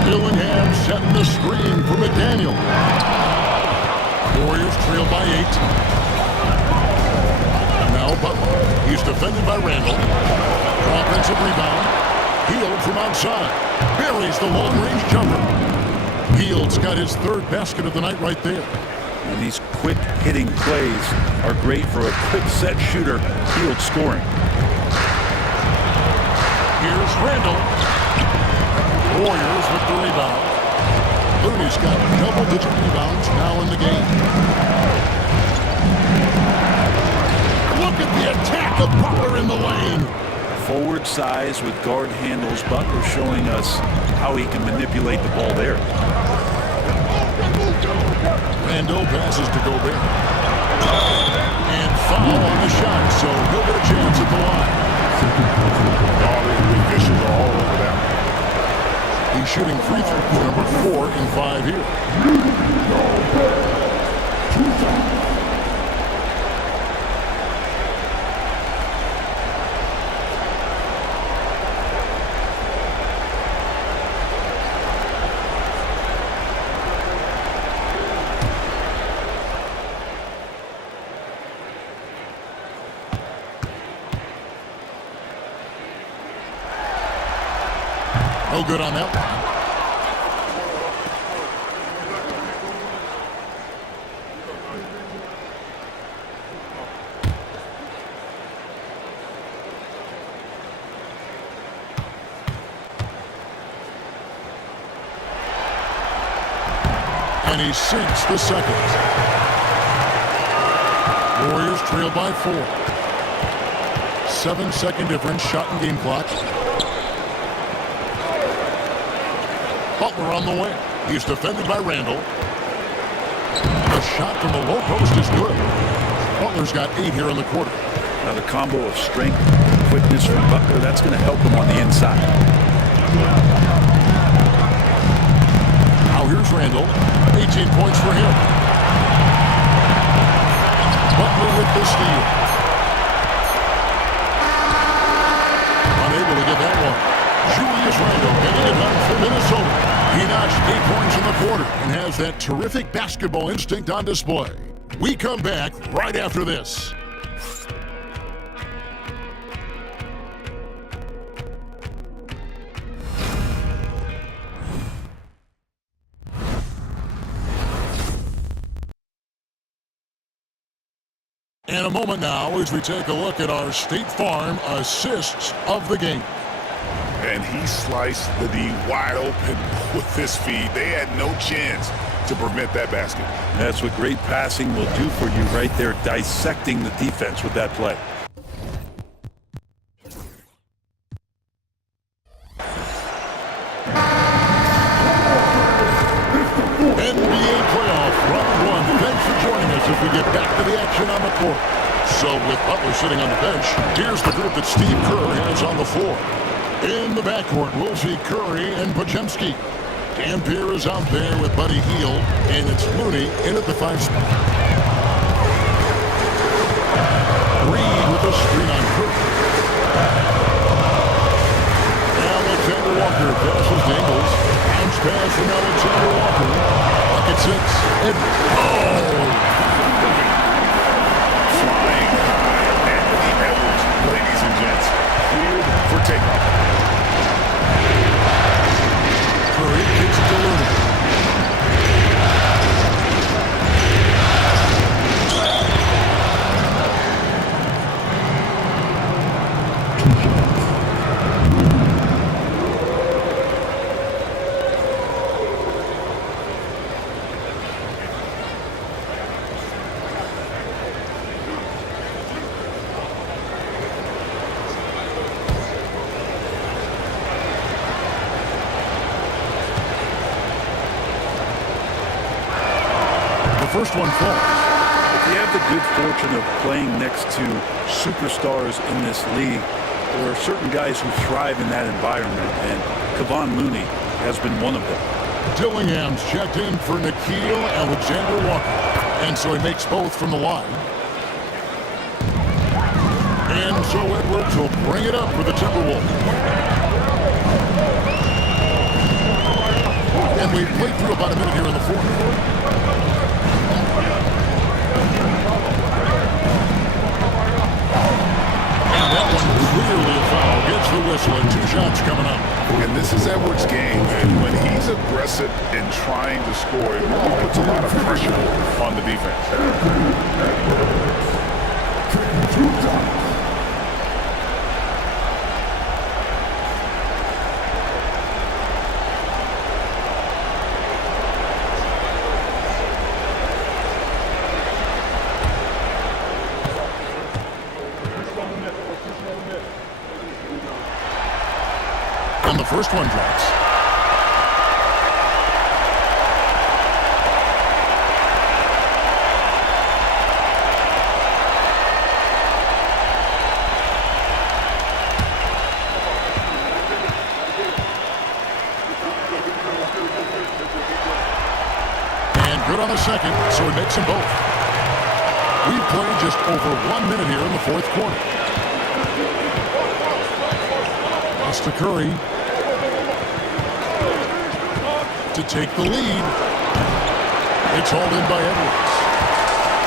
Dillingham setting the screen for McDaniel. Warriors trail by 8. Now Butler. He's defended by Randall. Offensive rebound. Hield from outside. Buries the long-range jumper. Hield's got his third basket of the night right there. And these quick hitting plays are great for a quick set shooter. Hield scoring. Here's Randall. Warriors with the rebound. Looney's got double-digit rebounds now in the game. Look at the attack of Butler in the lane. Forward size with guard handles. Butler showing us how he can manipulate the ball there. Randall passes to Gobert. And foul on the shot, so he'll get a chance at the line. The officials are all over that. He's shooting free throw number 4 in 5 here. No good on that one. And he sinks the second. Warriors trail by 4. 7-second difference, shot and game clock. Butler on the way. He's defended by Randall. The shot from the low post is good. Butler's got 8 here in the quarter. Now the combo of strength and quickness from Butler, that's going to help him on the inside. Now here's Randall. 18 points for him. Butler with the steal. Unable to get that one. Julius Randall getting it done for Minnesota. He notched 8 points in the quarter and has that terrific basketball instinct on display. We come back right after this. And a moment now as we take a look at our State Farm assists of the game. And he sliced the D wide open with his feed. They had no chance to prevent that basket. That's what great passing will do for you right there, dissecting the defense with that play. NBA playoff round 1. Thanks for joining us as we get back to the action on the court. So with Butler sitting on the bench, here's the group that Steve Kerr has on the floor. In the backcourt, we'll see Curry and Pochemski. Dampier is out there with Buddy Hield, and it's Looney in at the 5 spot. Reed with a screen on Curry. Alexander Walker passes to Ingles. Bounce pass from Alexander Walker. Bucket 6. And Flying high. Anthony Edwards, ladies and gents, cleared for takeoff. Curry kicks it to Looney. First one falls. If you have the good fortune of playing next to superstars in this league, there are certain guys who thrive in that environment, and Kevon Looney has been one of them. Dillingham's checked in for Nickeil Alexander Walker. And so he makes both from the line. And And so Edwards will bring it up for the Timberwolves. And we've played through about a minute here in the fourth. And that one clearly a foul. Gets the whistle and 2 shots coming up. And this is Edwards' game, and when he's aggressive in trying to score, it really puts a lot of pressure on the defense. And the first one drops. And good on the second, so he makes them both. We've played just over 1 minute here in the fourth quarter. Pass to Curry to take the lead. It's hauled in by Edwards.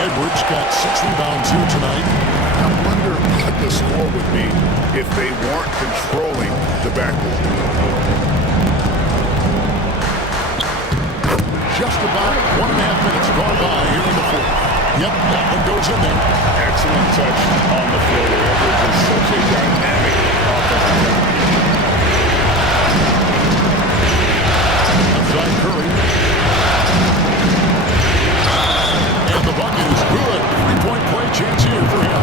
Edwards got 6 rebounds here tonight. I wonder what the score would be if they weren't controlling the backboard. Just about 1.5 minutes gone by here in the fourth. Yep, that one goes in there. Excellent touch on the floor. Edwards is such a dynamic offensive guy. Outside Curry. And the bucket is good. 3-point play chance here for him.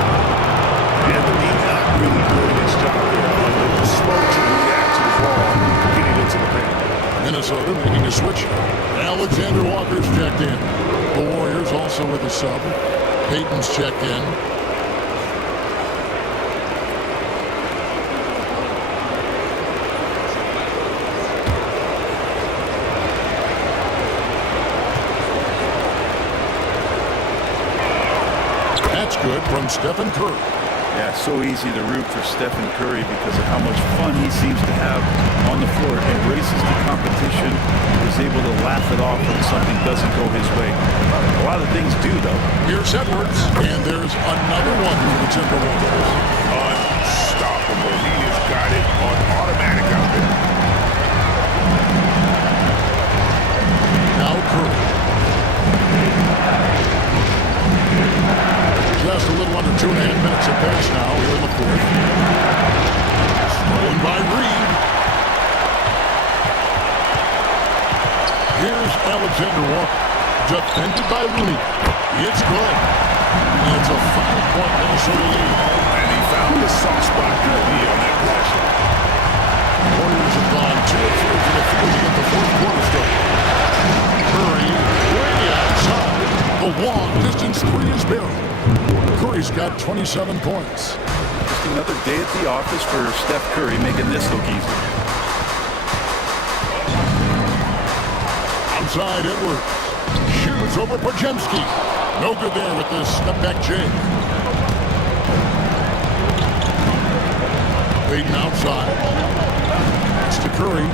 And the team not really doing its job there. A little slow to react to the ball getting into the paint. Minnesota making a switch. Alexander Walker's checked in. The Warriors also with a sub. Payton's checked in. That's good from Stephen Curry. Yeah, so easy to root for Stephen Curry because of how much fun he seems to have on the floor. Embraces the competition, is able to laugh it off when something doesn't go his way. A lot of things do, though. Here's Edwards, and there's another one for the Timberwolves. Unstoppable. He has got it on automatic out there. Now Curry. Just a little under 2.5 minutes of pace now here in the fourth. Stolen by Reed. Here's Alexander Walker. Defended by Rooney. It's good. And it's a 5-point Minnesota lead. And he found the soft spot to be on that possession. Warriors have gone 2 of 3 from the field to get the fourth quarter started. Curry way outside. The long distance 3 is buried. Curry's got 27 points. Just another day at the office for Steph Curry, making this look easy. Outside Edwards. Shoots over Podziemski. No good there with this step-back jam. Payton outside. It's to Curry.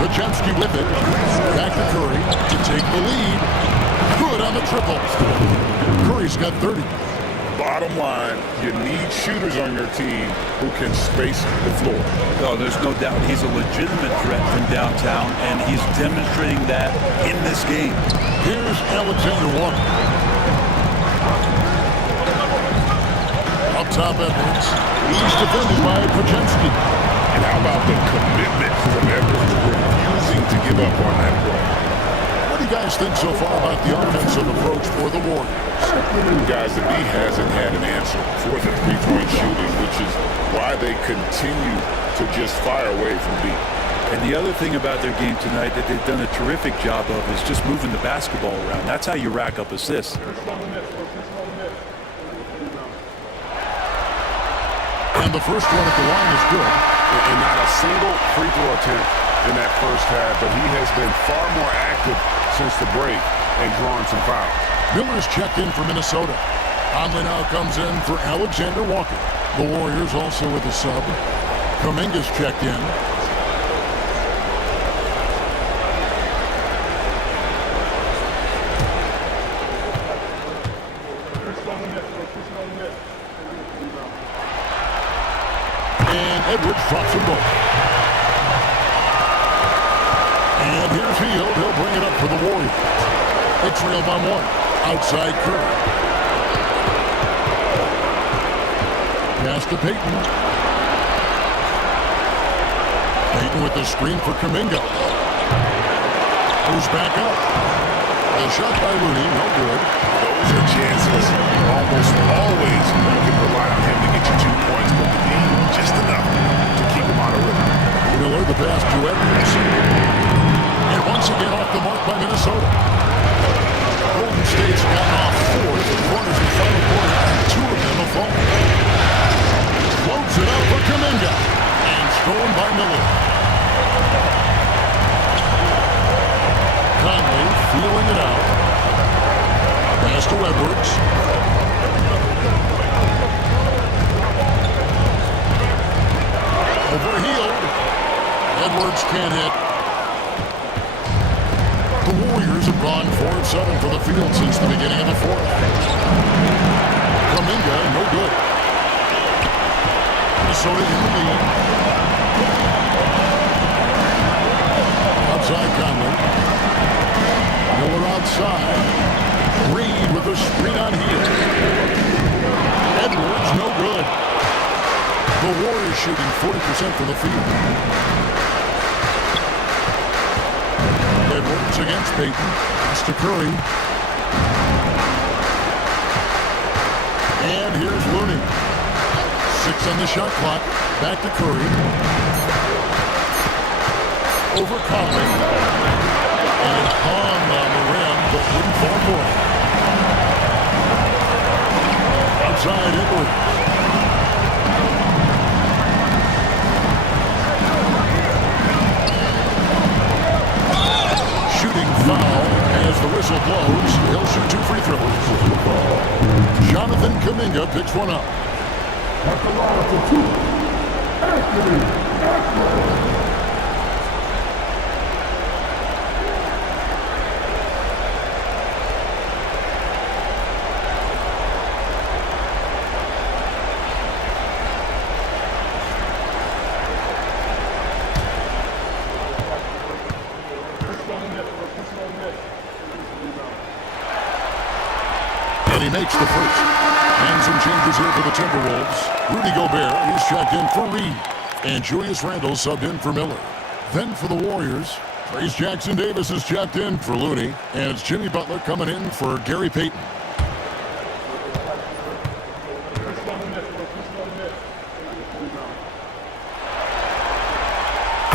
Podziemski with it. Back to Curry to take the lead. Good on the triple. Curry's got 30. Bottom line, you need shooters on your team who can space the floor. Oh, there's no doubt he's a legitimate threat from downtown, and he's demonstrating that in this game. Here's Alexander Walker. Up top Edwards. He's defended by Podziemski. And how about the commitment from Edwards, refusing to give up on that play? What do you guys think so far about the offensive approach for the Warriors? Guys, the B hasn't had an answer for the three-point shooting, which is why they continue to just fire away from B. And the other thing about their game tonight that they've done a terrific job of is just moving the basketball around. That's how you rack up assists. And the first one at the line is good. And not a single free throw attempt in that first half, but he has been far more active since the break and drawing some fouls. Miller's checked in for Minnesota. Conley now comes in for Alexander Walker. The Warriors also with a sub. Kuminga's checked in. And Edwards drops them both. And here's Hield. He'll bring it up for the Warriors. They trail by one. Outside Curry. Pass to Payton. Payton with the screen for Kuminga. Goes back up. The shot by Looney, no good. Those are chances. Almost always you can rely on him to get you 2 points, but the game just enough to keep him on a rhythm. Miller the pass to Edwards. And once again off the mark by Minnesota. Golden State's gotten off 4 corners in final quarter, and 2 of them have fallen. Floats it out for Kuminga. And stolen by Miller. Conley feeling it out. Pass to Edwards. Over Hield. Edwards can't hit. The Warriors have gone 4 of 7 for the field since the beginning of the fourth. Kuminga, no good. Minnesota in the lead. Outside Conley. Miller outside. Reed with a screen on Hield. Edwards, no good. The Warriors shooting 40% from the field. Edwards against Payton. Pass to Curry. And here's Looney. 6 on the shot clock. Back to Curry. Over Conley. And it hung on the rim, but wouldn't fall for it. Outside Edwards. Shooting foul as the whistle blows. He'll shoot 2 free throws. Jonathan Kuminga picks one up. At the line for 2, Anthony. And he makes the first. And some changes here for the Timberwolves. Rudy Gobert is checked in for Reed. And Julius Randle subbed in for Miller. Then for the Warriors, Trace Jackson Davis is checked in for Looney. And it's Jimmy Butler coming in for Gary Payton.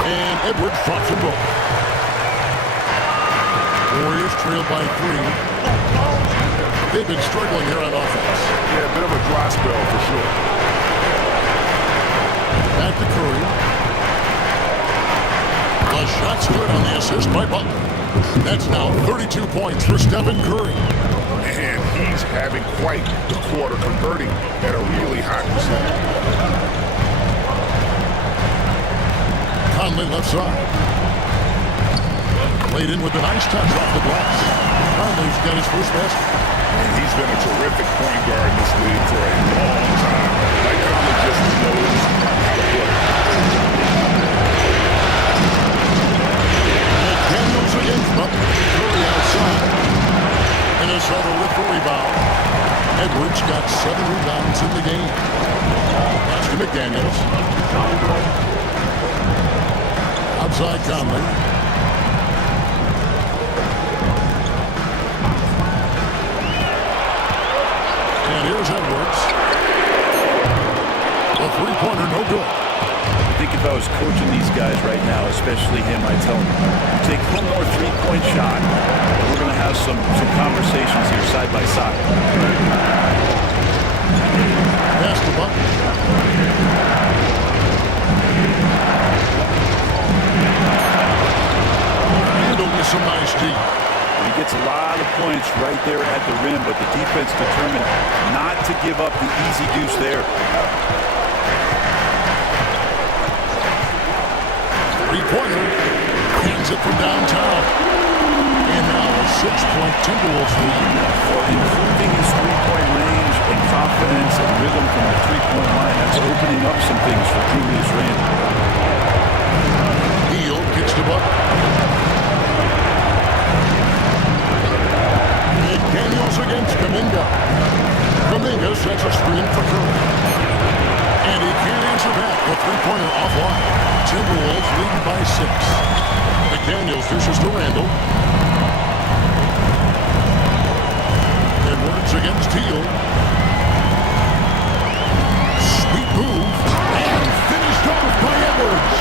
And Edwards drops them both. Warriors trail by 3. They've been struggling here on offense. Yeah, a bit of a dry spell for sure. Back to Curry. The shot's good on the assist by Butler. That's now 32 points for Stephen Curry. And he's having quite the quarter, converting at a really high percentage. Conley left side. Played in with a nice touch off the glass. Conley's got his first basket. And he's been a terrific point guard in this league for a long time. Like Conley just knows how to play. McDaniels against Butler. Curry outside. Minnesota with the rebound. Edwards got 7 rebounds in the game. That's to McDaniels. Outside Conley. And here's Edwards. The three-pointer, no good. I think if I was coaching these guys right now, especially him, I'd tell him, take one more three-point shot, and we're going to have some conversations here side by side. Pass to Butler. Handled with some nice D. He gets a lot of points right there at the rim, but the defense determined not to give up the easy deuce there. Three-pointer. Hands it from downtown. And now a 6-point Timberwolves lead. Improving his three-point range and confidence and rhythm from the three-point line. That's opening up some things for Julius Randle. Hield kicks the bucket. McDaniels against Kuminga. Kuminga sets a screen for Curry. And he can't answer back. The three-pointer offline. Timberwolves lead by 6. McDaniels dishes to Randle. Edwards against Hield. Sweet move. And finished off by Edwards.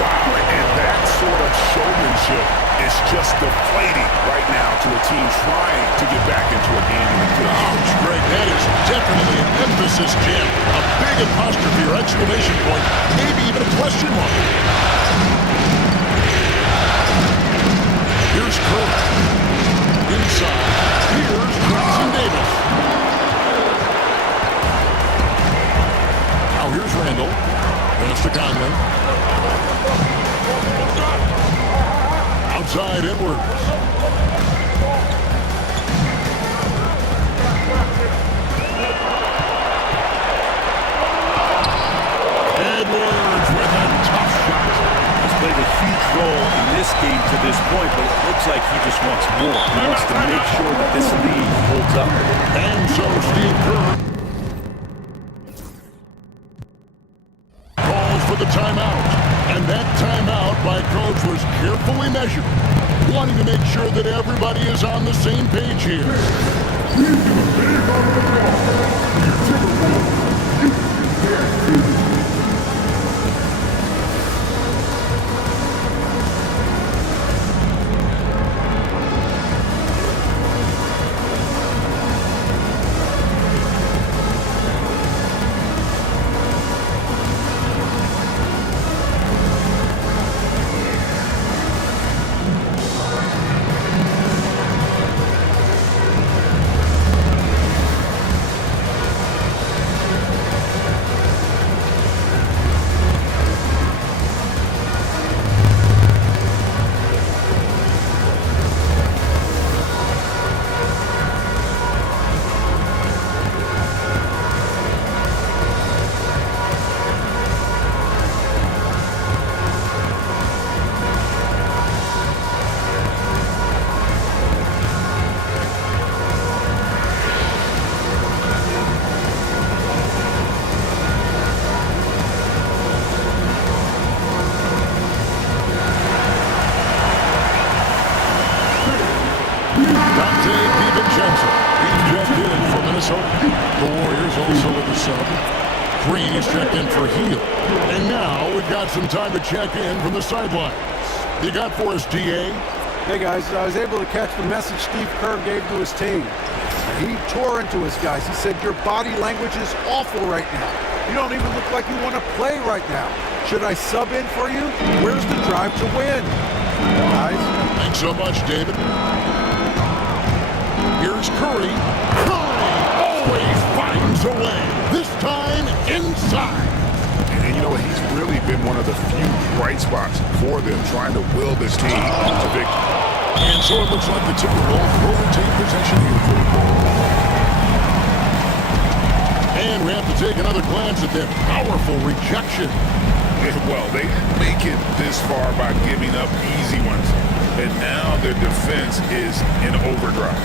Wow, and that sort of showmanship is just deflating right now to a team trying to get back into a game. Ouch, Greg, that is definitely an emphasis jam. A big apostrophe or exclamation point, maybe even a question mark. Here's Curry. Inside. Here's Johnson Davis. Now here's Randle. Pass to Conley. Outside Edwards. Edwards with a tough shot. He's played a huge role in this game to this point, but it looks like he just wants more. He wants to make sure that this lead holds up. And so Steve Kerr calls for the timeout. And that timeout by Coach was carefully measured, wanting to make sure that everybody is on the same page here. The Warriors also with a sub. Green is checked in for Hield. And now we've got some time to check in from the sidelines. You got for us, DA? Hey guys, I was able to catch the message Steve Kerr gave to his team. He tore into his guys. He said, your body language is awful right now. You don't even look like you want to play right now. Should I sub in for you? Where's the drive to win? Guys? Thanks so much, David. Here's Curry. Curry always finds a way. This time inside. And you know what? He's really been one of the few bright spots for them trying to will this team to victory. And so it looks like the Timberwolves will retain possession here for the ball. And we have to take another glance at that powerful rejection. Well, they make it this far by giving up easy ones. And now their defense is in overdrive.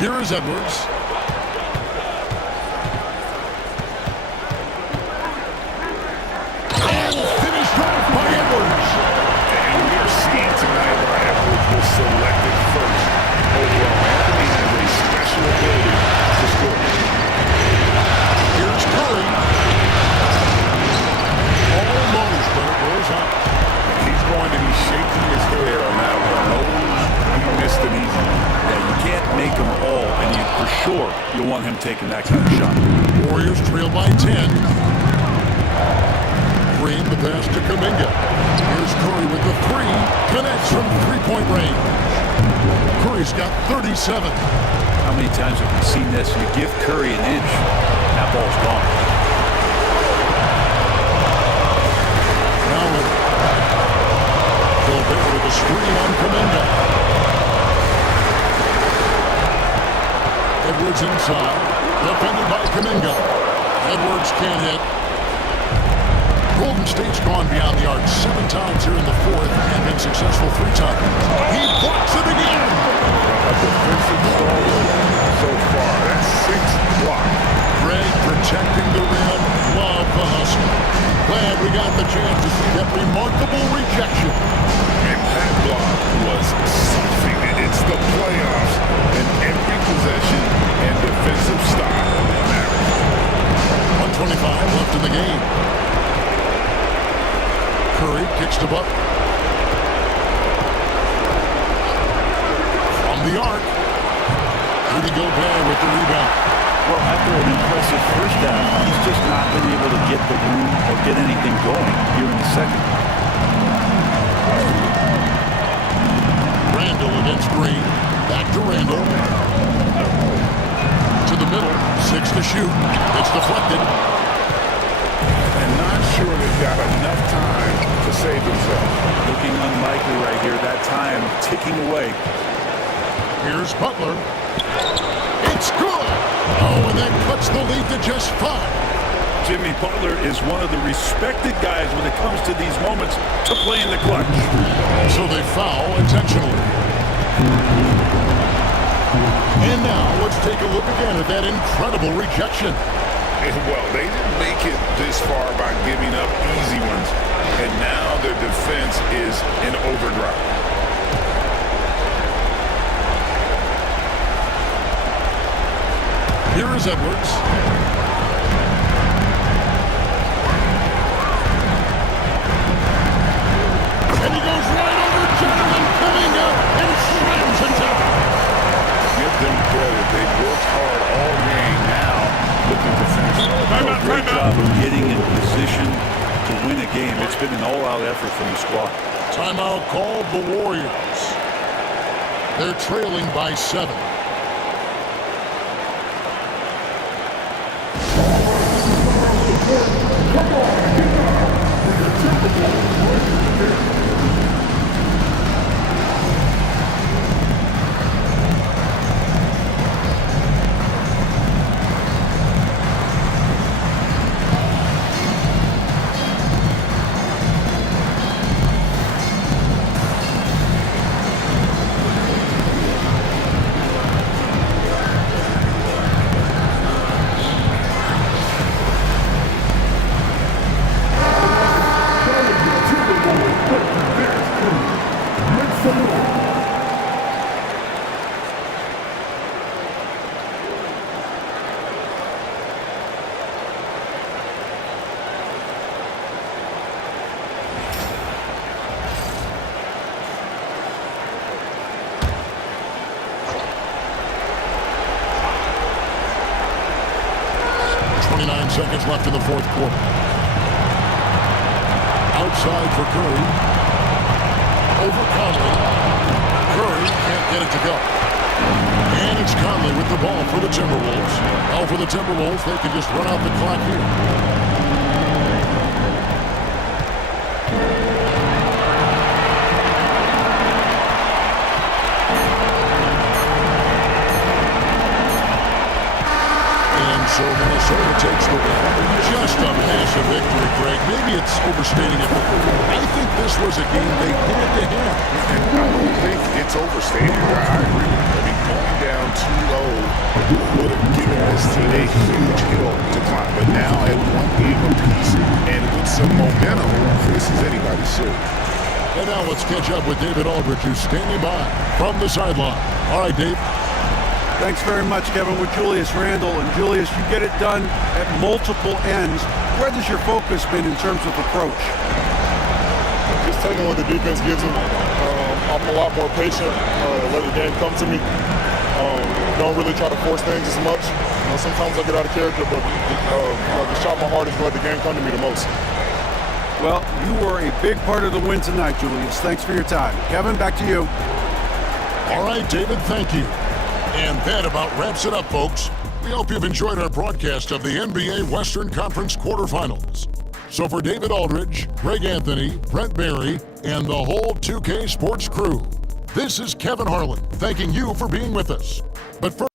Here is Edwards. And finished off by Edwards. And we are seeing tonight why Edwards was selected first overall. Anthony has a special ability to score. Here's Curry. Almost, but it goes out. He's going to be shaking his head on that one. No, he missed an easy one. Yeah, you can't make them all, and for sure you'll want him taking that kind of shot. Warriors trail by 10. screen, the pass to Kuminga. Here's Curry with the three. Connects from three-point range. Curry's got 37. How many times have we seen this? You give Curry an inch, that ball's gone. Now Gobert with a screen on Kuminga. Edwards inside. Defended by Kuminga. Edwards can't hit. Golden State's gone beyond the arc 7 times here in the fourth and been successful 3 times. He blocks it again. A defensive stalwart so far. That's 6 blocks. Greg protecting the rim. Love the hustle. Glad we got the chance to see that remarkable rejection. And that block was something. And it's the playoffs. And every possession and defensive style matters. 1:25 left in the game. Curry kicks to Butler. From the arc. Rudy Gobert with the rebound. Well, after an impressive first down, he's just not been able to get the room or get anything going here in the second. Randall against Green. Back to Randall. To the middle. 6 to shoot. It's deflected. And not sure they've got enough time to save themselves. Looking unlikely right here. That time ticking away. Here's Butler. It's good. Oh, and that cuts the lead to just 5. Jimmy Butler is one of the respected guys when it comes to these moments to play in the clutch. So they foul intentionally. And now let's take a look again at that incredible rejection. And well, they didn't make it this far by giving up easy ones. And now their defense is in overdrive. Here is Edwards. And he goes right over Jonathan Kuminga and slams it down. Give them credit. They worked hard all game now looking to finish. A great job of getting in position to win a game. It's been an all-out effort from the squad. Timeout called the Warriors. They're trailing by 7. Seconds left in the fourth quarter. Outside for Curry. Over Conley. Curry can't get it to go. And it's Conley with the ball for the Timberwolves. Well, for the Timberwolves, they can just run out the clock here. So Minnesota takes the win. Just a massive victory, Greg. Maybe it's overstating it, but I think this was a game they had to have. And I don't think it's overstated. I agree with you. I mean, going down 2-0 would have given this team a huge hill to climb. But now at 1 game apiece and with some momentum, this is anybody's series. And now let's catch up with David Aldridge, who's standing by from the sideline. All right, Dave. Thanks very much, Kevin, with Julius Randle. And Julius, you get it done at multiple ends. Where has your focus been in terms of approach? Just taking what the defense gives them. I'm a lot more patient. Let the game come to me. Don't really try to force things as much. Sometimes I get out of character, but just try my hardest to let the game come to me the most. Well, you were a big part of the win tonight, Julius. Thanks for your time. Kevin, back to you. All right, David, thank you. And that about wraps it up, folks. We hope you've enjoyed our broadcast of the NBA Western Conference quarterfinals. So for David Aldridge, Greg Anthony, Brent Barry, and the whole 2K Sports crew, this is Kevin Harlan thanking you for being with us. But first,